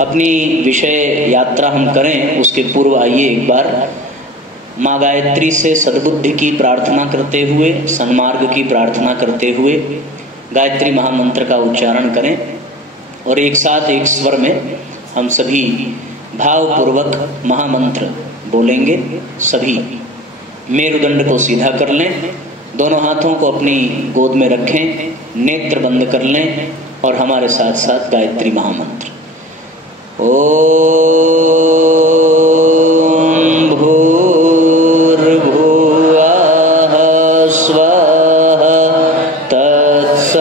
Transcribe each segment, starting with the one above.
अपनी विषय यात्रा हम करें उसके पूर्व आइए एक बार माँ गायत्री से सद्बुद्धि की प्रार्थना करते हुए, सन्मार्ग की प्रार्थना करते हुए गायत्री महामंत्र का उच्चारण करें और एक साथ एक स्वर में हम सभी भावपूर्वक महामंत्र बोलेंगे। सभी मेरुदंड को सीधा कर लें, दोनों हाथों को अपनी गोद में रखें, नेत्र बंद कर लें और हमारे साथ साथ गायत्री महामंत्र। ओम भूर्भुवः स्वः तत्सवितुर्वरेण्यं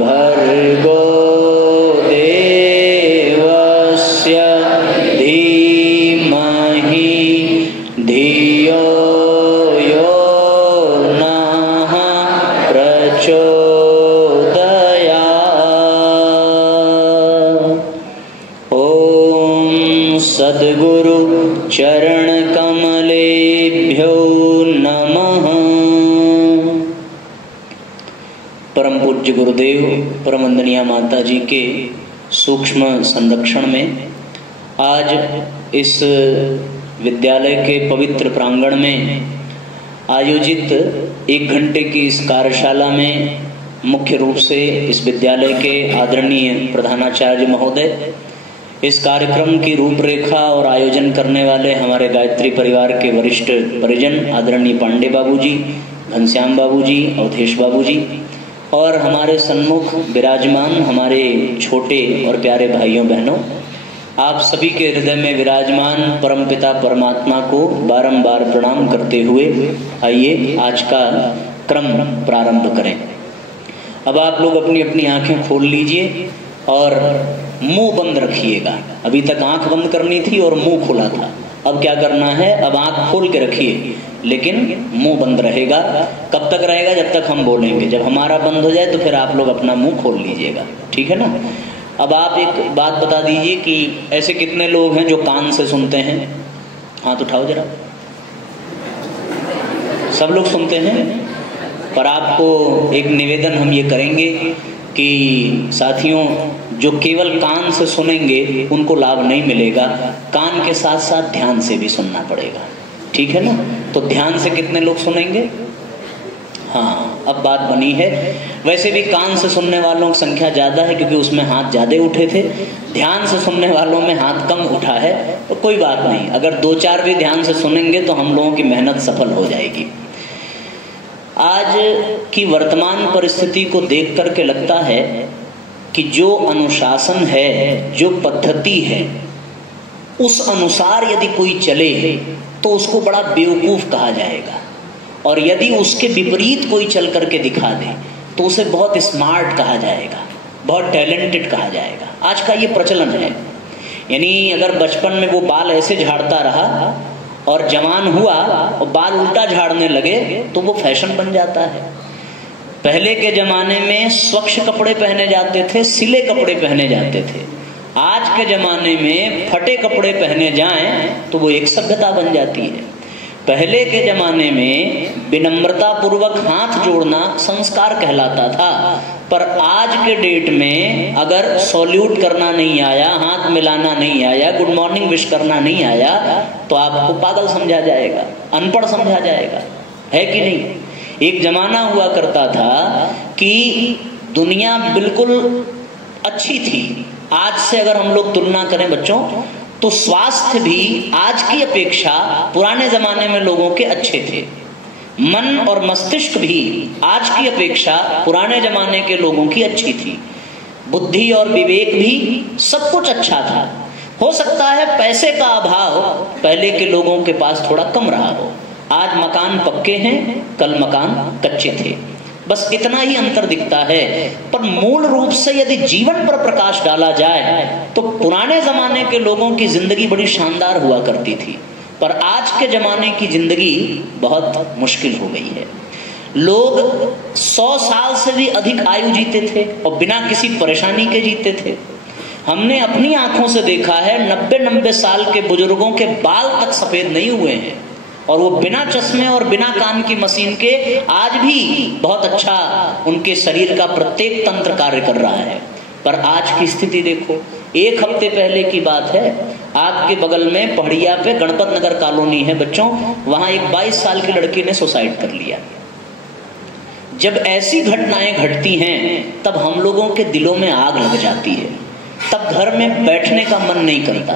भर्गो देवस्य धीमहि धियो यो नः प्रचोदयात्। ओम सद्गुरु चरण कमलेभ्यो नमः। परम पूज्य गुरुदेव परम वंदनीय माता जी के सूक्ष्म संरक्षण में आज इस विद्यालय के पवित्र प्रांगण में आयोजित 1 घंटे की इस कार्यशाला में मुख्य रूप से इस विद्यालय के आदरणीय प्रधानाचार्य महोदय, इस कार्यक्रम की रूपरेखा और आयोजन करने वाले हमारे गायत्री परिवार के वरिष्ठ परिजन आदरणीय पांडे बाबूजी, घनश्याम बाबूजी, अवधेश बाबूजी और हमारे सन्मुख विराजमान हमारे छोटे और प्यारे भाइयों बहनों, आप सभी के हृदय में विराजमान परमपिता परमात्मा को बारंबार प्रणाम करते हुए आइए आज का क्रम प्रारंभ करें। अब आप लोग अपनी अपनी आंखें खोल लीजिए और मुंह बंद रखिएगा। अभी तक आंख बंद करनी थी और मुंह खुला था, अब क्या करना है, अब आंख खोल के रखिए लेकिन मुंह बंद रहेगा। कब तक रहेगा? जब तक हम बोलेंगे। जब हमारा बंद हो जाए तो फिर आप लोग अपना मुंह खोल लीजिएगा, ठीक है ना। अब आप एक बात बता दीजिए कि ऐसे कितने लोग हैं जो कान से सुनते हैं? हाथ उठाओ जरा। सब लोग सुनते हैं, पर आपको एक निवेदन हम ये करेंगे कि साथियों, जो केवल कान से सुनेंगे उनको लाभ नहीं मिलेगा, कान के साथ साथ ध्यान से भी सुनना पड़ेगा, ठीक है ना। तो ध्यान से कितने लोग सुनेंगे? हाँ, अब बात बनी है। वैसे भी कान से सुनने वालों की संख्या ज़्यादा है क्योंकि उसमें हाथ ज़्यादा उठे थे। ध्यान से सुनने वालों में हाथ कम उठा है, तो कोई बात नहीं, अगर 2-4 भी ध्यान से सुनेंगे तो हम लोगों की मेहनत सफल हो जाएगी। आज की वर्तमान परिस्थिति को देख करके लगता है कि जो अनुशासन है, जो पद्धति है, उस अनुसार यदि कोई चले तो उसको बड़ा बेवकूफ़ कहा जाएगा, और यदि उसके विपरीत कोई चल करके दिखा दे तो उसे बहुत स्मार्ट कहा जाएगा, बहुत टैलेंटेड कहा जाएगा। आज का ये प्रचलन है। यानी अगर बचपन में वो बाल ऐसे झाड़ता रहा और जवान हुआ और बाल उल्टा झाड़ने लगे तो वो फैशन बन जाता है। पहले के जमाने में स्वच्छ कपड़े पहने जाते थे, सिले कपड़े पहने जाते थे। आज के जमाने में फटे कपड़े पहने जाएं तो वो एक सभ्यता बन जाती है। पहले के जमाने में विनम्रता पूर्वक हाथ जोड़ना संस्कार कहलाता था, पर आज के डेट में अगर सॉल्यूट करना नहीं आया, हाथ मिलाना नहीं आया, गुड मॉर्निंग विश करना नहीं आया तो आपको पागल समझा जाएगा, अनपढ़ समझा जाएगा, है कि नहीं। एक जमाना हुआ करता था कि दुनिया बिल्कुल अच्छी थी। आज से अगर हम लोग तुलना करें बच्चों, तो स्वास्थ्य भी आज की अपेक्षा पुराने जमाने में लोगों के अच्छे थे। मन और मस्तिष्क भी आज की अपेक्षा पुराने जमाने के लोगों की अच्छी थी। बुद्धि और विवेक भी सब कुछ अच्छा था। हो सकता है पैसे का अभाव पहले के लोगों के पास थोड़ा कम रहा हो। आज मकान पक्के हैं, कल मकान कच्चे थे, बस इतना ही अंतर दिखता है। पर मूल रूप से यदि जीवन पर प्रकाश डाला जाए तो पुराने जमाने के लोगों की जिंदगी बड़ी शानदार हुआ करती थी, पर आज के जमाने की जिंदगी बहुत मुश्किल हो गई है। लोग 100 साल से भी अधिक आयु जीते थे और बिना किसी परेशानी के जीते थे। हमने अपनी आंखों से देखा है 90-90 साल के बुजुर्गों के बाल तक सफेद नहीं हुए हैं। और वो बिना चश्मे और बिना कान की मशीन के आज भी बहुत अच्छा उनके शरीर का प्रत्येक तंत्र कार्य कर रहा है। पर आज की स्थिति देखो, एक हफ्ते पहले की बात है, आपके बगल में पहड़िया पे गणपत नगर कॉलोनी है बच्चों, वहां एक 22 साल की लड़की ने सुसाइड कर लिया। जब ऐसी घटनाएं घटती हैं तब हम लोगों के दिलों में आग लग जाती है, तब घर में बैठने का मन नहीं करता,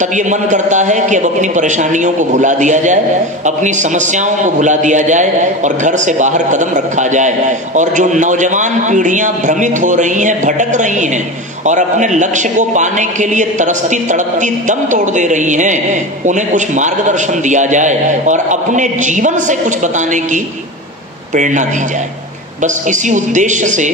तब ये मन करता है कि अब अपनी परेशानियों को भुला दिया जाए, अपनी समस्याओं को भुला दिया जाए और घर से बाहर कदम रखा जाए। और जो नौजवान पीढ़ियां भ्रमित हो रही हैं, भटक रही हैं और अपने लक्ष्य को पाने के लिए तरसती तड़पती दम तोड़ दे रही हैं, उन्हें कुछ मार्गदर्शन दिया जाए और अपने जीवन से कुछ बताने की प्रेरणा दी जाए। बस इसी उद्देश्य से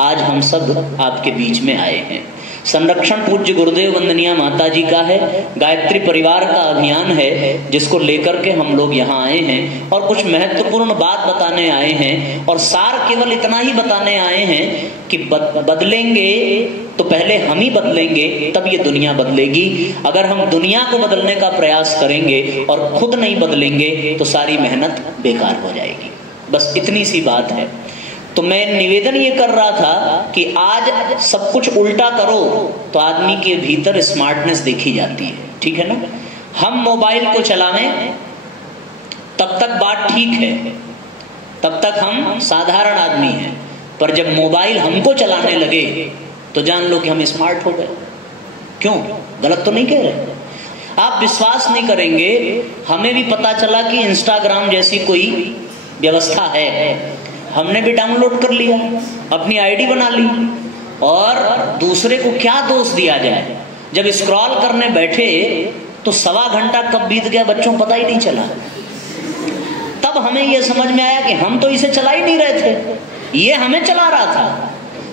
आज हम सब आपके बीच में आए हैं। संरक्षण पूज्य गुरुदेव वंदनीय माता जी का है, गायत्री परिवार का अभियान है, जिसको लेकर के हम लोग यहाँ आए हैं और कुछ महत्वपूर्ण बात बताने आए हैं। और सार केवल इतना ही बताने आए हैं कि बदलेंगे तो पहले हम ही बदलेंगे, तब ये दुनिया बदलेगी। अगर हम दुनिया को बदलने का प्रयास करेंगे और खुद नहीं बदलेंगे तो सारी मेहनत बेकार हो जाएगी। बस इतनी सी बात है। तो मैं निवेदन ये कर रहा था कि आज सब कुछ उल्टा करो तो आदमी के भीतर स्मार्टनेस देखी जाती है, ठीक है ना। हम मोबाइल को चलावें तब तक बात ठीक है, तब तक हम साधारण आदमी हैं, पर जब मोबाइल हमको चलाने लगे तो जान लो कि हम स्मार्ट हो गए। क्यों? गलत तो नहीं कह रहे। आप विश्वास नहीं करेंगे, हमें भी पता चला कि इंस्टाग्राम जैसी कोई व्यवस्था है, हमने भी डाउनलोड कर लिया, अपनी आईडी बना ली और दूसरे को क्या दोष दिया जाए। जब स्क्रॉल करने बैठे तो 1.25 घंटा कब बीत गया बच्चों पता ही नहीं चला। तब हमें यह समझ में आया कि हम तो इसे चला ही नहीं रहे थे, ये हमें चला रहा था।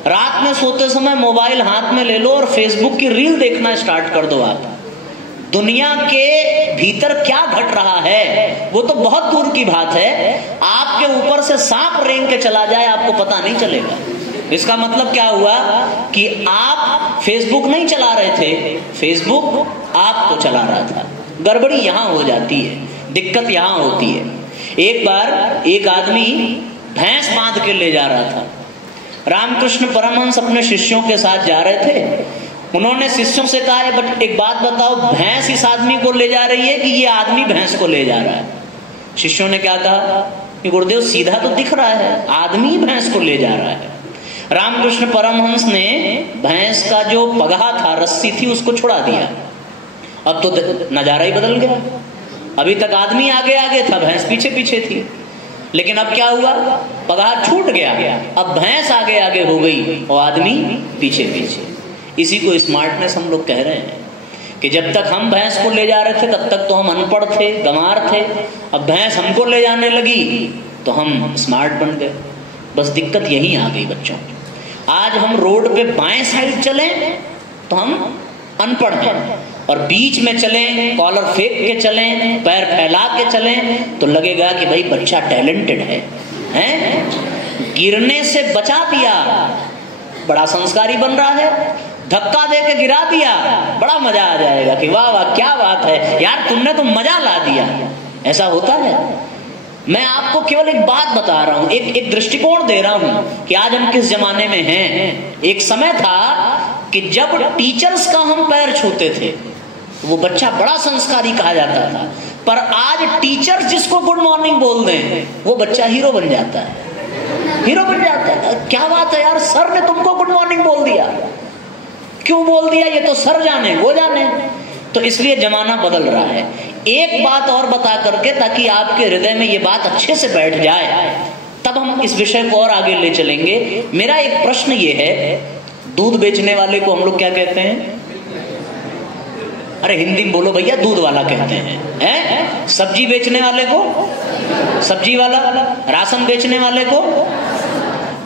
रात में सोते समय मोबाइल हाथ में ले लो और फेसबुक की रील देखना स्टार्ट कर दो। आप दुनिया के भीतर क्या घट रहा है वो तो बहुत दूर की बात है, आपके ऊपर से सांप रेंग के चला जाए आपको पता नहीं चलेगा। इसका मतलब क्या हुआ कि आप फेसबुक नहीं चला रहे थे, फेसबुक आपको चला रहा था। गड़बड़ी यहां हो जाती है, दिक्कत यहां होती है। एक बार एक आदमी भैंस बांध के ले जा रहा था। रामकृष्ण परमहंस अपने शिष्यों के साथ जा रहे थे। उन्होंने शिष्यों से कहा, एक बात बताओ, भैंस इस आदमी को ले जा रही है कि ये आदमी भैंस को ले जा रहा है? शिष्यों ने क्या कहा कि गुरुदेव सीधा तो दिख रहा है, आदमी भैंस को ले जा रहा है। रामकृष्ण परमहंस ने भैंस का जो पगहा था, रस्सी थी, उसको छुड़ा दिया। अब तो नजारा ही बदल गया। अभी तक आदमी आगे आगे था, भैंस पीछे पीछे थी, लेकिन अब क्या हुआ, पगहा छूट गया, अब भैंस आगे आगे हो गई और आदमी पीछे पीछे। इसी को स्मार्टनेस हम लोग कह रहे हैं कि जब तक हम भैंस को ले जा रहे थे तब तक तो हम अनपढ़ थे, गंवार थे। अब भैंस हमको ले जाने लगी तो हम स्मार्ट बन गए। बस दिक्कत यही आ गई बच्चों। आज हम रोड पे बाएं साइड चलें तो हम अनपढ़ हैं, और बीच में चलें, कॉलर फेंक के चलें, पैर फैला के चलें तो लगेगा कि भाई बच्चा टैलेंटेड है, हैं? गिरने से बचा दिया, बड़ा संस्कारी बन रहा है। धक्का दे के गिरा दिया, बड़ा मजा आ जाएगा कि वाह वाह क्या बात है यार, तुमने तो मजा ला दिया। ऐसा होता है। मैं आपको केवल एक बात बता रहा हूं, एक दृष्टिकोण दे रहा हूं कि आज हम किस जमाने में हैं। एक समय था कि जब टीचर्स का हम पैर छूते थे वो बच्चा बड़ा संस्कारी कहा जाता था, पर आज टीचर्स जिसको गुड मॉर्निंग बोल दें वो बच्चा हीरो बन जाता है, हीरो बन जाता है। क्या बात है यार, सर ने तुमको गुड मॉर्निंग बोल दिया। क्यों बोल दिया ये तो सर जाने, वो जाने। तो इसलिए जमाना बदल रहा है। एक बात और बता करके, ताकि आपके हृदय में ये बात अच्छे से बैठ जाए, तब हम इस विषय को और आगे ले चलेंगे। मेरा एक प्रश्न ये है, दूध बेचने वाले को हम लोग क्या कहते हैं? अरे हिंदी में बोलो भैया, दूध वाला कहते हैं। सब्जी बेचने वाले को सब्जी वाला, राशन बेचने वाले को,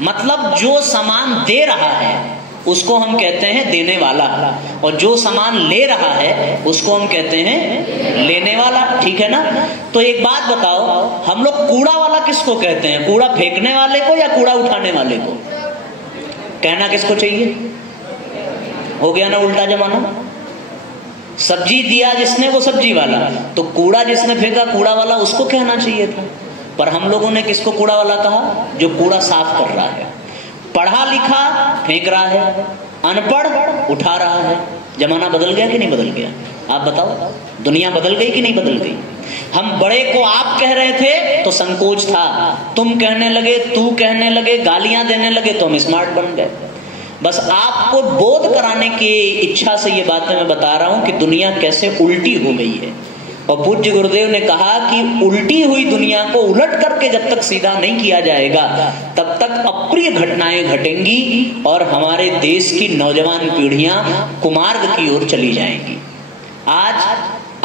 मतलब जो सामान दे रहा है उसको हम कहते हैं देने वाला, और जो सामान ले रहा है उसको हम कहते हैं लेने वाला, ठीक है ना। तो एक बात बताओ, हम लोग कूड़ा वाला किसको कहते हैं? कूड़ा फेंकने वाले को या कूड़ा उठाने वाले को? कहना किसको चाहिए? हो गया ना उल्टा जमाना। सब्जी दिया जिसने वो सब्जी वाला, तो कूड़ा जिसने फेंका कूड़ा वाला उसको कहना चाहिए था। पर हम लोगों ने किसको कूड़ा वाला कहा? जो कूड़ा साफ कर रहा है। पढ़ा लिखा फेंक रहा है, अनपढ़ उठा रहा है। जमाना बदल गया कि नहीं बदल गया? आप बताओ, दुनिया बदल गई कि नहीं बदल गई? हम बड़े को आप कह रहे थे तो संकोच था, तुम कहने लगे, तू कहने लगे, गालियां देने लगे तो हम स्मार्ट बन गए। बस आपको बोध कराने की इच्छा से ये बातें मैं बता रहा हूं कि दुनिया कैसे उल्टी हो गई है। और पूज्य गुरुदेव ने कहा कि उल्टी हुई दुनिया को उलट करके जब तक सीधा नहीं किया जाएगा तब तक अप्रिय घटनाएं घटेंगी और हमारे देश की नौजवान पीढ़ियां कुमार्ग की ओर चली जाएंगी। आज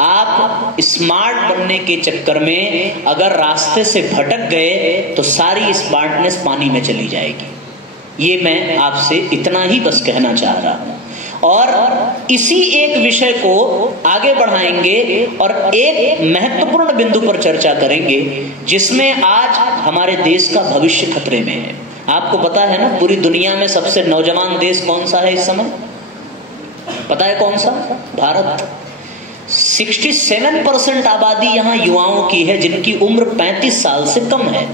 आप स्मार्ट बनने के चक्कर में अगर रास्ते से भटक गए तो सारी स्मार्टनेस पानी में चली जाएगी। ये मैं आपसे इतना ही बस कहना चाह रहा हूं और इसी एक विषय को आगे बढ़ाएंगे और एक महत्वपूर्ण बिंदु पर चर्चा करेंगे जिसमें आज हमारे देश का भविष्य खतरे में है। आपको पता है ना, पूरी दुनिया में सबसे नौजवान देश कौन सा है इस समय? पता है कौन सा? भारत। 67% आबादी यहां युवाओं की है जिनकी उम्र 35 साल से कम है।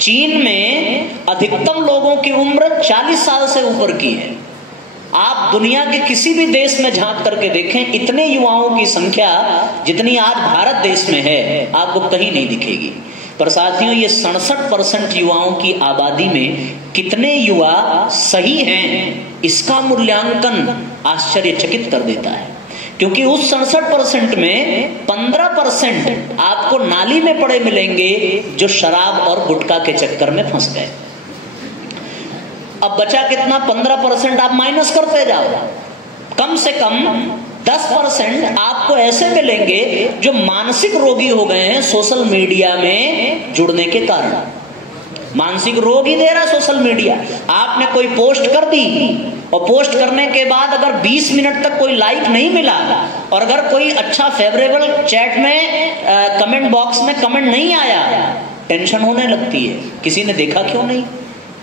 चीन में अधिकतम लोगों की उम्र 40 साल से ऊपर की है। आप दुनिया के किसी भी देश में झांक करके देखें, इतने युवाओं की संख्या जितनी आज भारत देश में है आपको कहीं नहीं दिखेगी। पर साथियों, ये 67% युवाओं की आबादी में कितने युवा सही हैं इसका मूल्यांकन आश्चर्यचकित कर देता है, क्योंकि उस 67% में 15% आपको नाली में पड़े मिलेंगे जो शराब और गुटखा के चक्कर में फंस गए। अब बचा कितना? 15% आप माइनस करते जाओ। कम से कम 10% आपको ऐसे मिलेंगे जो मानसिक रोगी हो गए हैं सोशल मीडिया में जुड़ने के कारण। मानसिक रोग ही दे रहा सोशल मीडिया। आपने कोई पोस्ट कर दी और पोस्ट करने के बाद अगर 20 मिनट तक कोई लाइक नहीं मिला और अगर कोई अच्छा फेवरेबल चैट में कमेंट बॉक्स में कमेंट नहीं आया, टेंशन होने लगती है। किसी ने देखा क्यों नहीं,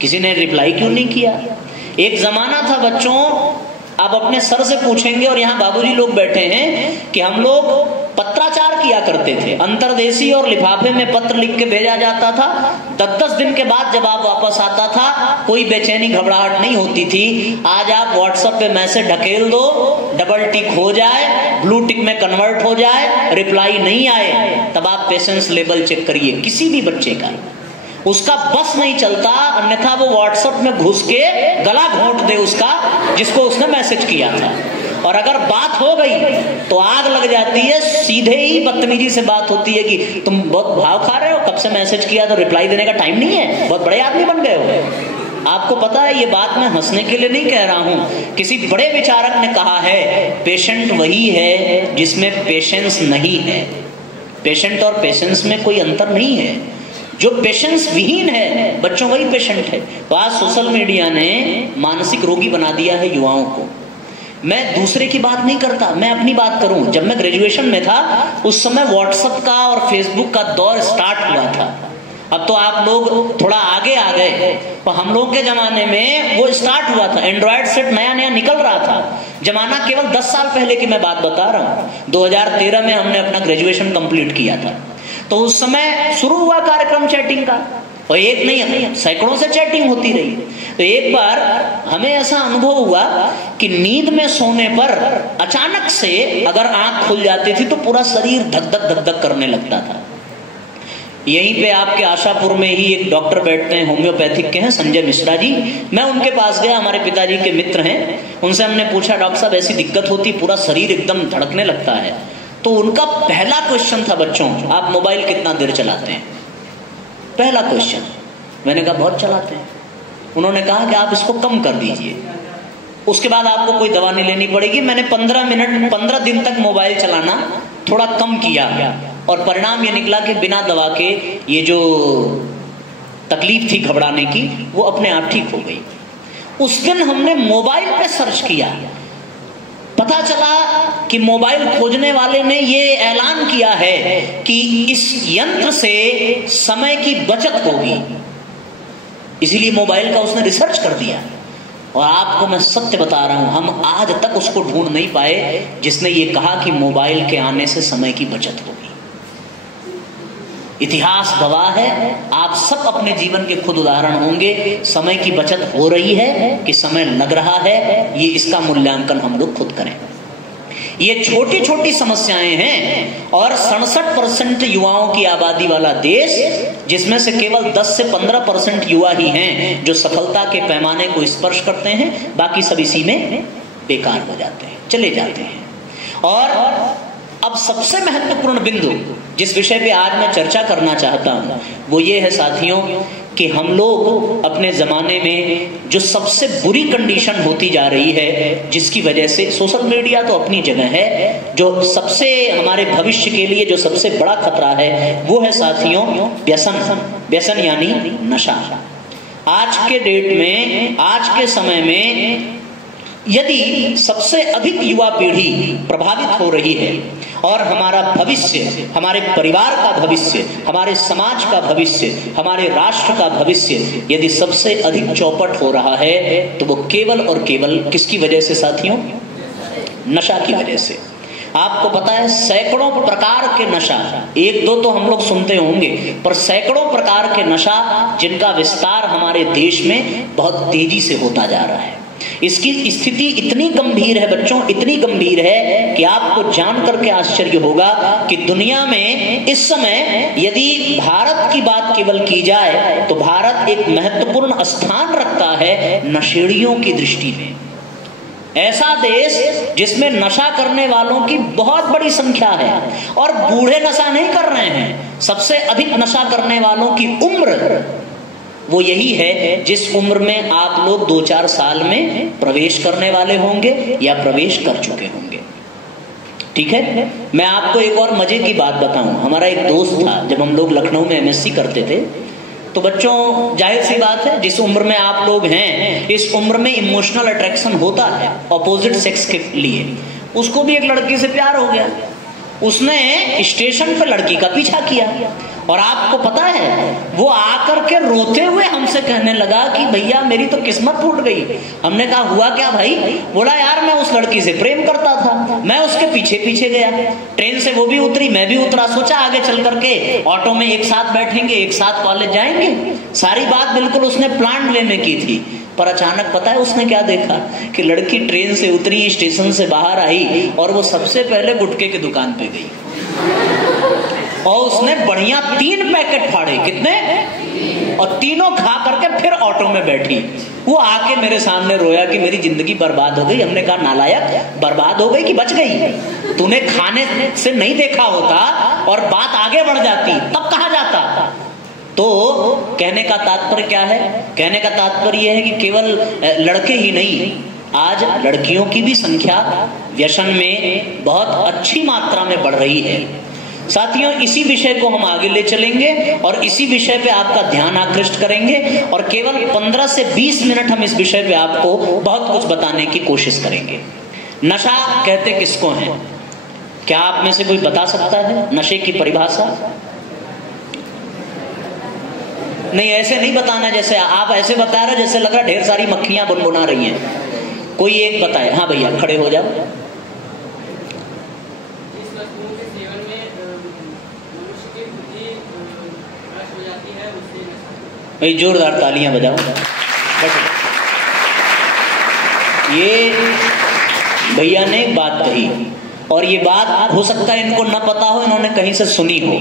किसी ने रिप्लाई क्यों नहीं किया। एक जमाना था बच्चों, आप अपने सर से पूछेंगे और यहाँ बाबूजी लोग बैठे हैं कि हम लोग पत्राचार किया करते थे। अंतरदेशी और लिफाफे में पत्र लिख के भेजा जाता था। 10-10 दिन के बाद जवाब वापस आता था। कोई बेचैनी घबराहट नहीं होती थी। आज आप व्हाट्सएप पे मैसेज ढकेल दो, डबल टिक हो जाए, ब्लू टिक में कन्वर्ट हो जाए, रिप्लाई नहीं आए, तब आप पेशेंस लेवल चेक करिए किसी भी बच्चे का। उसका बस नहीं चलता, अन्यथा वो व्हाट्सएप में घुस के गला घोंट दे उसका जिसको उसने मैसेज किया था। और अगर बात हो गई तो आग लग जाती है। सीधे ही बदतमीजी से बात होती है कि तुम बहुत भाव खा रहे हो, कब से मैसेज किया तो रिप्लाई देने का टाइम नहीं है, बहुत बड़े आदमी बन गए हो। आपको पता है, ये बात मैं हंसने के लिए नहीं कह रहा हूं। किसी बड़े विचारक ने कहा है, पेशेंट वही है जिसमें पेशेंस नहीं है। पेशेंट और पेशेंस में कोई अंतर नहीं है। जो पेशेंस विहीन है बच्चों, वही पेशेंट है। तो आज सोशल मीडिया ने मानसिक रोगी बना दिया है युवाओं को। मैं दूसरे की बात नहीं करता, मैं अपनी बात करूं। जब मैं ग्रेजुएशन में था उस समय व्हाट्सएप का और फेसबुक का दौर स्टार्ट हुआ था। अब तो आप लोग थोड़ा आगे आ गए, तो हम लोग के जमाने में वो स्टार्ट हुआ था। एंड्रॉयड सेट नया नया निकल रहा था। जमाना केवल 10 साल पहले की मैं बात बता रहा हूं। 2013 में हमने अपना ग्रेजुएशन कंप्लीट किया था। तो उस समय शुरू हुआ कार्यक्रम चैटिंग का, और एक नहीं सैकड़ों से चैटिंग होती रही। तो एक बार हमें ऐसा अनुभव हुआ कि नींद में सोने पर अचानक से अगर आंख खुल जाती थी तो पूरा शरीर धक धक धक धक करने लगता था। यहीं पे आपके आशापुर में ही एक डॉक्टर बैठते हैं, होम्योपैथिक के हैं, संजय मिश्रा जी। मैं उनके पास गया, हमारे पिताजी के मित्र हैं। उनसे हमने पूछा, डॉक्टर साहब ऐसी दिक्कत होती, पूरा शरीर एकदम धड़कने लगता है। तो उनका पहला क्वेश्चन था, बच्चों आप मोबाइल कितना देर चलाते हैं? पहला क्वेश्चन। मैंने कहा बहुत चलाते हैं। उन्होंने कहा कि आप इसको कम कर दीजिए, उसके बाद आपको कोई दवा नहीं लेनी पड़ेगी। मैंने 15 दिन तक मोबाइल चलाना थोड़ा कम किया और परिणाम ये निकला कि बिना दवा के ये जो तकलीफ थी घबराने की, वो अपने आप ठीक हो गई। उस दिन हमने मोबाइल पे सर्च किया, पता चला कि मोबाइल खोजने वाले ने ये ऐलान किया है कि इस यंत्र से समय की बचत होगी, इसीलिए मोबाइल का उसने रिसर्च कर दिया। और आपको मैं सत्य बता रहा हूं, हम आज तक उसको ढूंढ नहीं पाए जिसने ये कहा कि मोबाइल के आने से समय की बचत होगी। इतिहास गवाह है, आप सब अपने जीवन के खुद उदाहरण होंगे। समय की बचत हो रही है कि समय लग रहा है, ये इसका मूल्यांकन हम लोग खुद करें। ये छोटी छोटी समस्याएं हैं और 67% युवाओं की आबादी वाला देश, जिसमें से केवल 10 से 15% युवा ही हैं जो सफलता के पैमाने को स्पर्श करते हैं, बाकी सब इसी में बेकार हो जाते हैं, चले जाते हैं। और अब सबसे महत्वपूर्ण बिंदु जिस विषय पे आज मैं चर्चा करना चाहता हूं वो ये है साथियों कि हम लोग अपने जमाने में जो सबसे बुरी कंडीशन होती जा रही है, जिसकी वजह से सोशल मीडिया तो अपनी जगह है, जो सबसे हमारे भविष्य के लिए जो सबसे बड़ा खतरा है वो है साथियों व्यसन। व्यसन यानी नशा। आज के डेट में, आज के समय में यदि सबसे अधिक युवा पीढ़ी प्रभावित हो रही है और हमारा भविष्य, हमारे परिवार का भविष्य, हमारे समाज का भविष्य, हमारे राष्ट्र का भविष्य यदि सबसे अधिक चौपट हो रहा है तो वो केवल और केवल किसकी वजह से साथियों? नशा की वजह से। आपको पता है सैकड़ों प्रकार के नशा, एक दो तो हम लोग सुनते होंगे, पर सैकड़ों प्रकार के नशा जिनका विस्तार हमारे देश में बहुत तेजी से होता जा रहा है। इसकी स्थिति इतनी गंभीर है बच्चों, इतनी गंभीर है कि आपको जान करके आश्चर्य होगा कि दुनिया में इस समय यदि भारत की बात केवल की जाए तो भारत एक महत्वपूर्ण स्थान रखता है नशेड़ियों की दृष्टि में। ऐसा देश जिसमें नशा करने वालों की बहुत बड़ी संख्या है और बूढ़े नशा नहीं कर रहे हैं। सबसे अधिक नशा करने वालों की उम्र वो यही है जिस उम्र में आप लोग 2-4 साल में प्रवेश करने वाले होंगे या प्रवेश कर चुके होंगे। ठीक है, मैं आपको एक और मजे की बात बताऊं। हमारा एक दोस्त था, जब हम लोग लखनऊ में एमएससी करते थे तो बच्चों जाहिर सी बात है जिस उम्र में आप लोग हैं इस उम्र में इमोशनल अट्रैक्शन होता है ऑपोजिट सेक्स के लिए। उसको भी एक लड़की से प्यार हो गया, उसने स्टेशन पर लड़की का पीछा किया और आपको पता है वो आकर के रोते हुए हमसे कहने लगा कि भैया मेरी तो किस्मत फूट गई। हमने कहा हुआ क्या भाई? बोला यार मैं उस लड़की से प्रेम करता था, मैं उसके पीछे पीछे गया, ट्रेन से वो भी उतरी मैं भी उतरा, सोचा आगे चल करके ऑटो में एक साथ बैठेंगे, एक साथ कॉलेज जाएंगे। सारी बात बिल्कुल उसने प्लान वे में की थी, पर अचानक पता है उसने क्या देखा कि लड़की ट्रेन से उतरी, स्टेशन से बाहर आई और वो सबसे पहले गुटखे की दुकान पे गई और उसने बढ़िया 3 पैकेट फाड़े। कितने? और तीनों खा करके फिर ऑटो में बैठी। वो आके मेरे सामने रोया कि मेरी जिंदगी बर्बाद हो गई। हमने कहा नालायक, बर्बाद हो गई कि बच गई? तूने खाने से नहीं देखा होता और बात आगे बढ़ जाती तब कहा जाता। तो कहने का तात्पर्य क्या है? कहने का तात्पर्य यह है कि केवल लड़के ही नहीं, आज लड़कियों की भी संख्या व्यसन में बहुत अच्छी मात्रा में बढ़ रही है। साथियों इसी विषय को हम आगे ले चलेंगे और इसी विषय पे आपका ध्यान आकृष्ट करेंगे और केवल 15 से 20 मिनट हम इस विषय पे आपको बहुत कुछ बताने की कोशिश करेंगे। नशा कहते किसको हैं? क्या आप में से कोई बता सकता है नशे की परिभाषा? नहीं, ऐसे नहीं बताना जैसे आप ऐसे बता रहे जैसे लग रहा ढेर सारी मक्खियां बुनबुना रही हैं। कोई एक बताए। हाँ भैया खड़े हो जाओ। भाई जोरदार तालियां बजाओ। ये भैया ने एक बात कही और ये बात हो सकता है इनको न पता हो, इन्होंने कहीं से सुनी हो।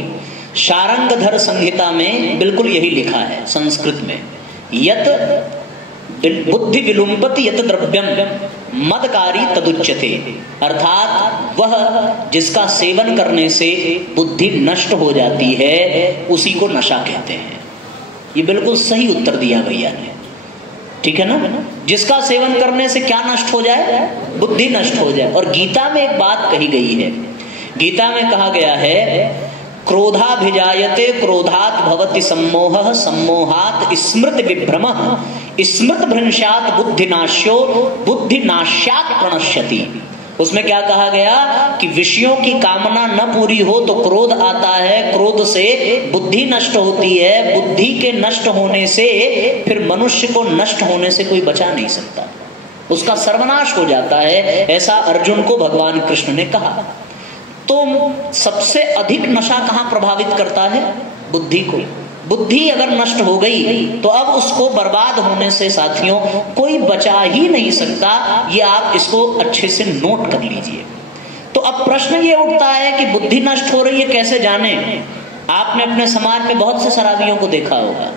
शारंगधर संहिता में बिल्कुल यही लिखा है संस्कृत में, यत बुद्धि विलुम्पति यत द्रव्यम मदकारी तदुच्यते, अर्थात वह जिसका सेवन करने से बुद्धि नष्ट हो जाती है उसी को नशा कहते हैं। ये बिल्कुल सही उत्तर दिया भैया ने, ठीक है ना? जिसका सेवन करने से क्या नष्ट हो जाए? बुद्धि नष्ट हो जाए। और गीता में एक बात कही गई है, गीता में कहा गया है क्रोधाभिजायते क्रोधात भवति सम्मोहः सम्मोहात स्मृति विभ्रमः स्मृत भ्रंशात बुद्धिनाश्यो बुद्धिनाश्यात प्रणश्यति। उसमें क्या कहा गया कि विषयों की कामना न पूरी हो तो क्रोध आता है, क्रोध से बुद्धि नष्ट होती है, बुद्धि के नष्ट होने से फिर मनुष्य को नष्ट होने से कोई बचा नहीं सकता। उसका सर्वनाश हो जाता है, ऐसा अर्जुन को भगवान कृष्ण ने कहा। तो सबसे अधिक नशा कहां प्रभावित करता है? बुद्धि को। बुद्धि अगर नष्ट हो गई तो अब उसको बर्बाद होने से साथियों कोई बचा ही नहीं सकता। ये आप इसको अच्छे से नोट कर लीजिए। तो अब प्रश्न ये उठता है कि बुद्धि नष्ट हो रही है, कैसे जाने? आपने अपने समाज में बहुत से शराबियों को देखा होगा,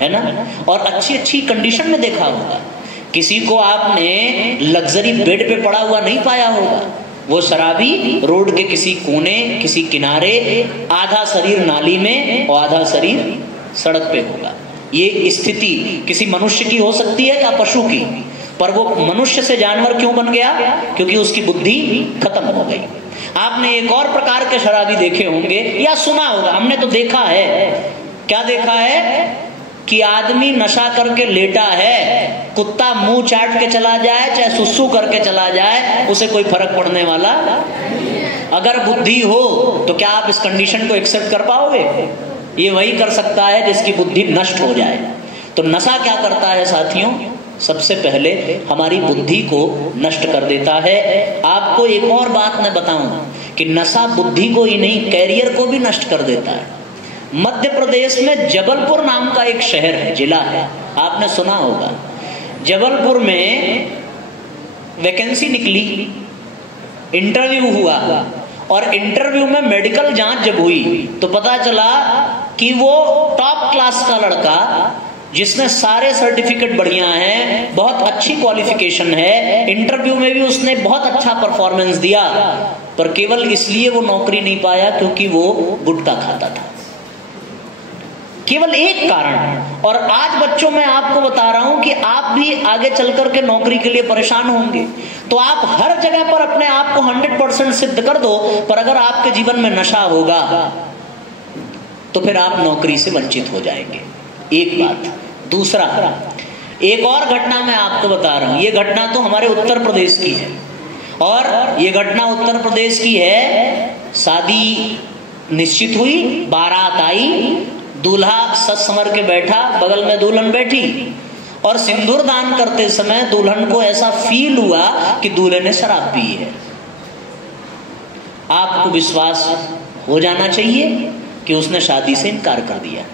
है ना, और अच्छी अच्छी कंडीशन में देखा होगा। किसी को आपने लग्जरी बेड पे पड़ा हुआ नहीं पाया होगा। वो शराबी रोड के किसी कोने, किसी किनारे, आधा शरीर नाली में और आधा शरीर सड़क पे होगा। ये स्थिति किसी मनुष्य की हो सकती है या पशु की, पर वो मनुष्य से जानवर क्यों बन गया? क्योंकि उसकी बुद्धि खत्म हो गई। आपने एक और प्रकार के शराबी देखे होंगे या सुना होगा, हमने तो देखा है। क्या देखा है? कि आदमी नशा करके लेटा है, कुत्ता मुंह चाट के चला जाए चाहे सुसु करके चला जाए, उसे कोई फर्क पड़ने वाला। अगर बुद्धि हो तो क्या आप इस कंडीशन को एक्सेप्ट कर पाओगे? ये वही कर सकता है जिसकी बुद्धि नष्ट हो जाए। तो नशा क्या करता है साथियों? सबसे पहले हमारी बुद्धि को नष्ट कर देता है। आपको एक और बात मैं बताऊं कि नशा बुद्धि को ही नहीं, कैरियर को भी नष्ट कर देता है। मध्य प्रदेश में जबलपुर नाम का एक शहर है, जिला है, आपने सुना होगा। जबलपुर में वैकेंसी निकली, इंटरव्यू हुआ, और इंटरव्यू में मेडिकल जांच जब हुई तो पता चला कि वो टॉप क्लास का लड़का जिसने सारे सर्टिफिकेट बढ़िया हैं, बहुत अच्छी क्वालिफिकेशन है, इंटरव्यू में भी उसने बहुत अच्छा परफॉर्मेंस दिया, पर केवल इसलिए वो नौकरी नहीं पाया क्योंकि वो गुटखा खाता था। केवल एक कारण। और आज बच्चों मैं आपको बता रहा हूं कि आप भी आगे चल करके नौकरी के लिए परेशान होंगे, तो आप हर जगह पर अपने आप को 100% सिद्ध कर दो, पर अगर आपके जीवन में नशा होगा तो फिर आप नौकरी से वंचित हो जाएंगे। एक बात। दूसरा, एक और घटना मैं आपको बता रहा हूं। ये घटना तो हमारे उत्तर प्रदेश की है, और ये घटना उत्तर प्रदेश की है। शादी निश्चित हुई, बारात आई, दूल्हा सज संवर के बैठा, बगल में दुल्हन बैठी, और सिंदूर दान करते समय दुल्हन को ऐसा फील हुआ कि दूल्हे ने शराब पी है। आपको विश्वास हो जाना चाहिए कि उसने शादी से इनकार कर दिया।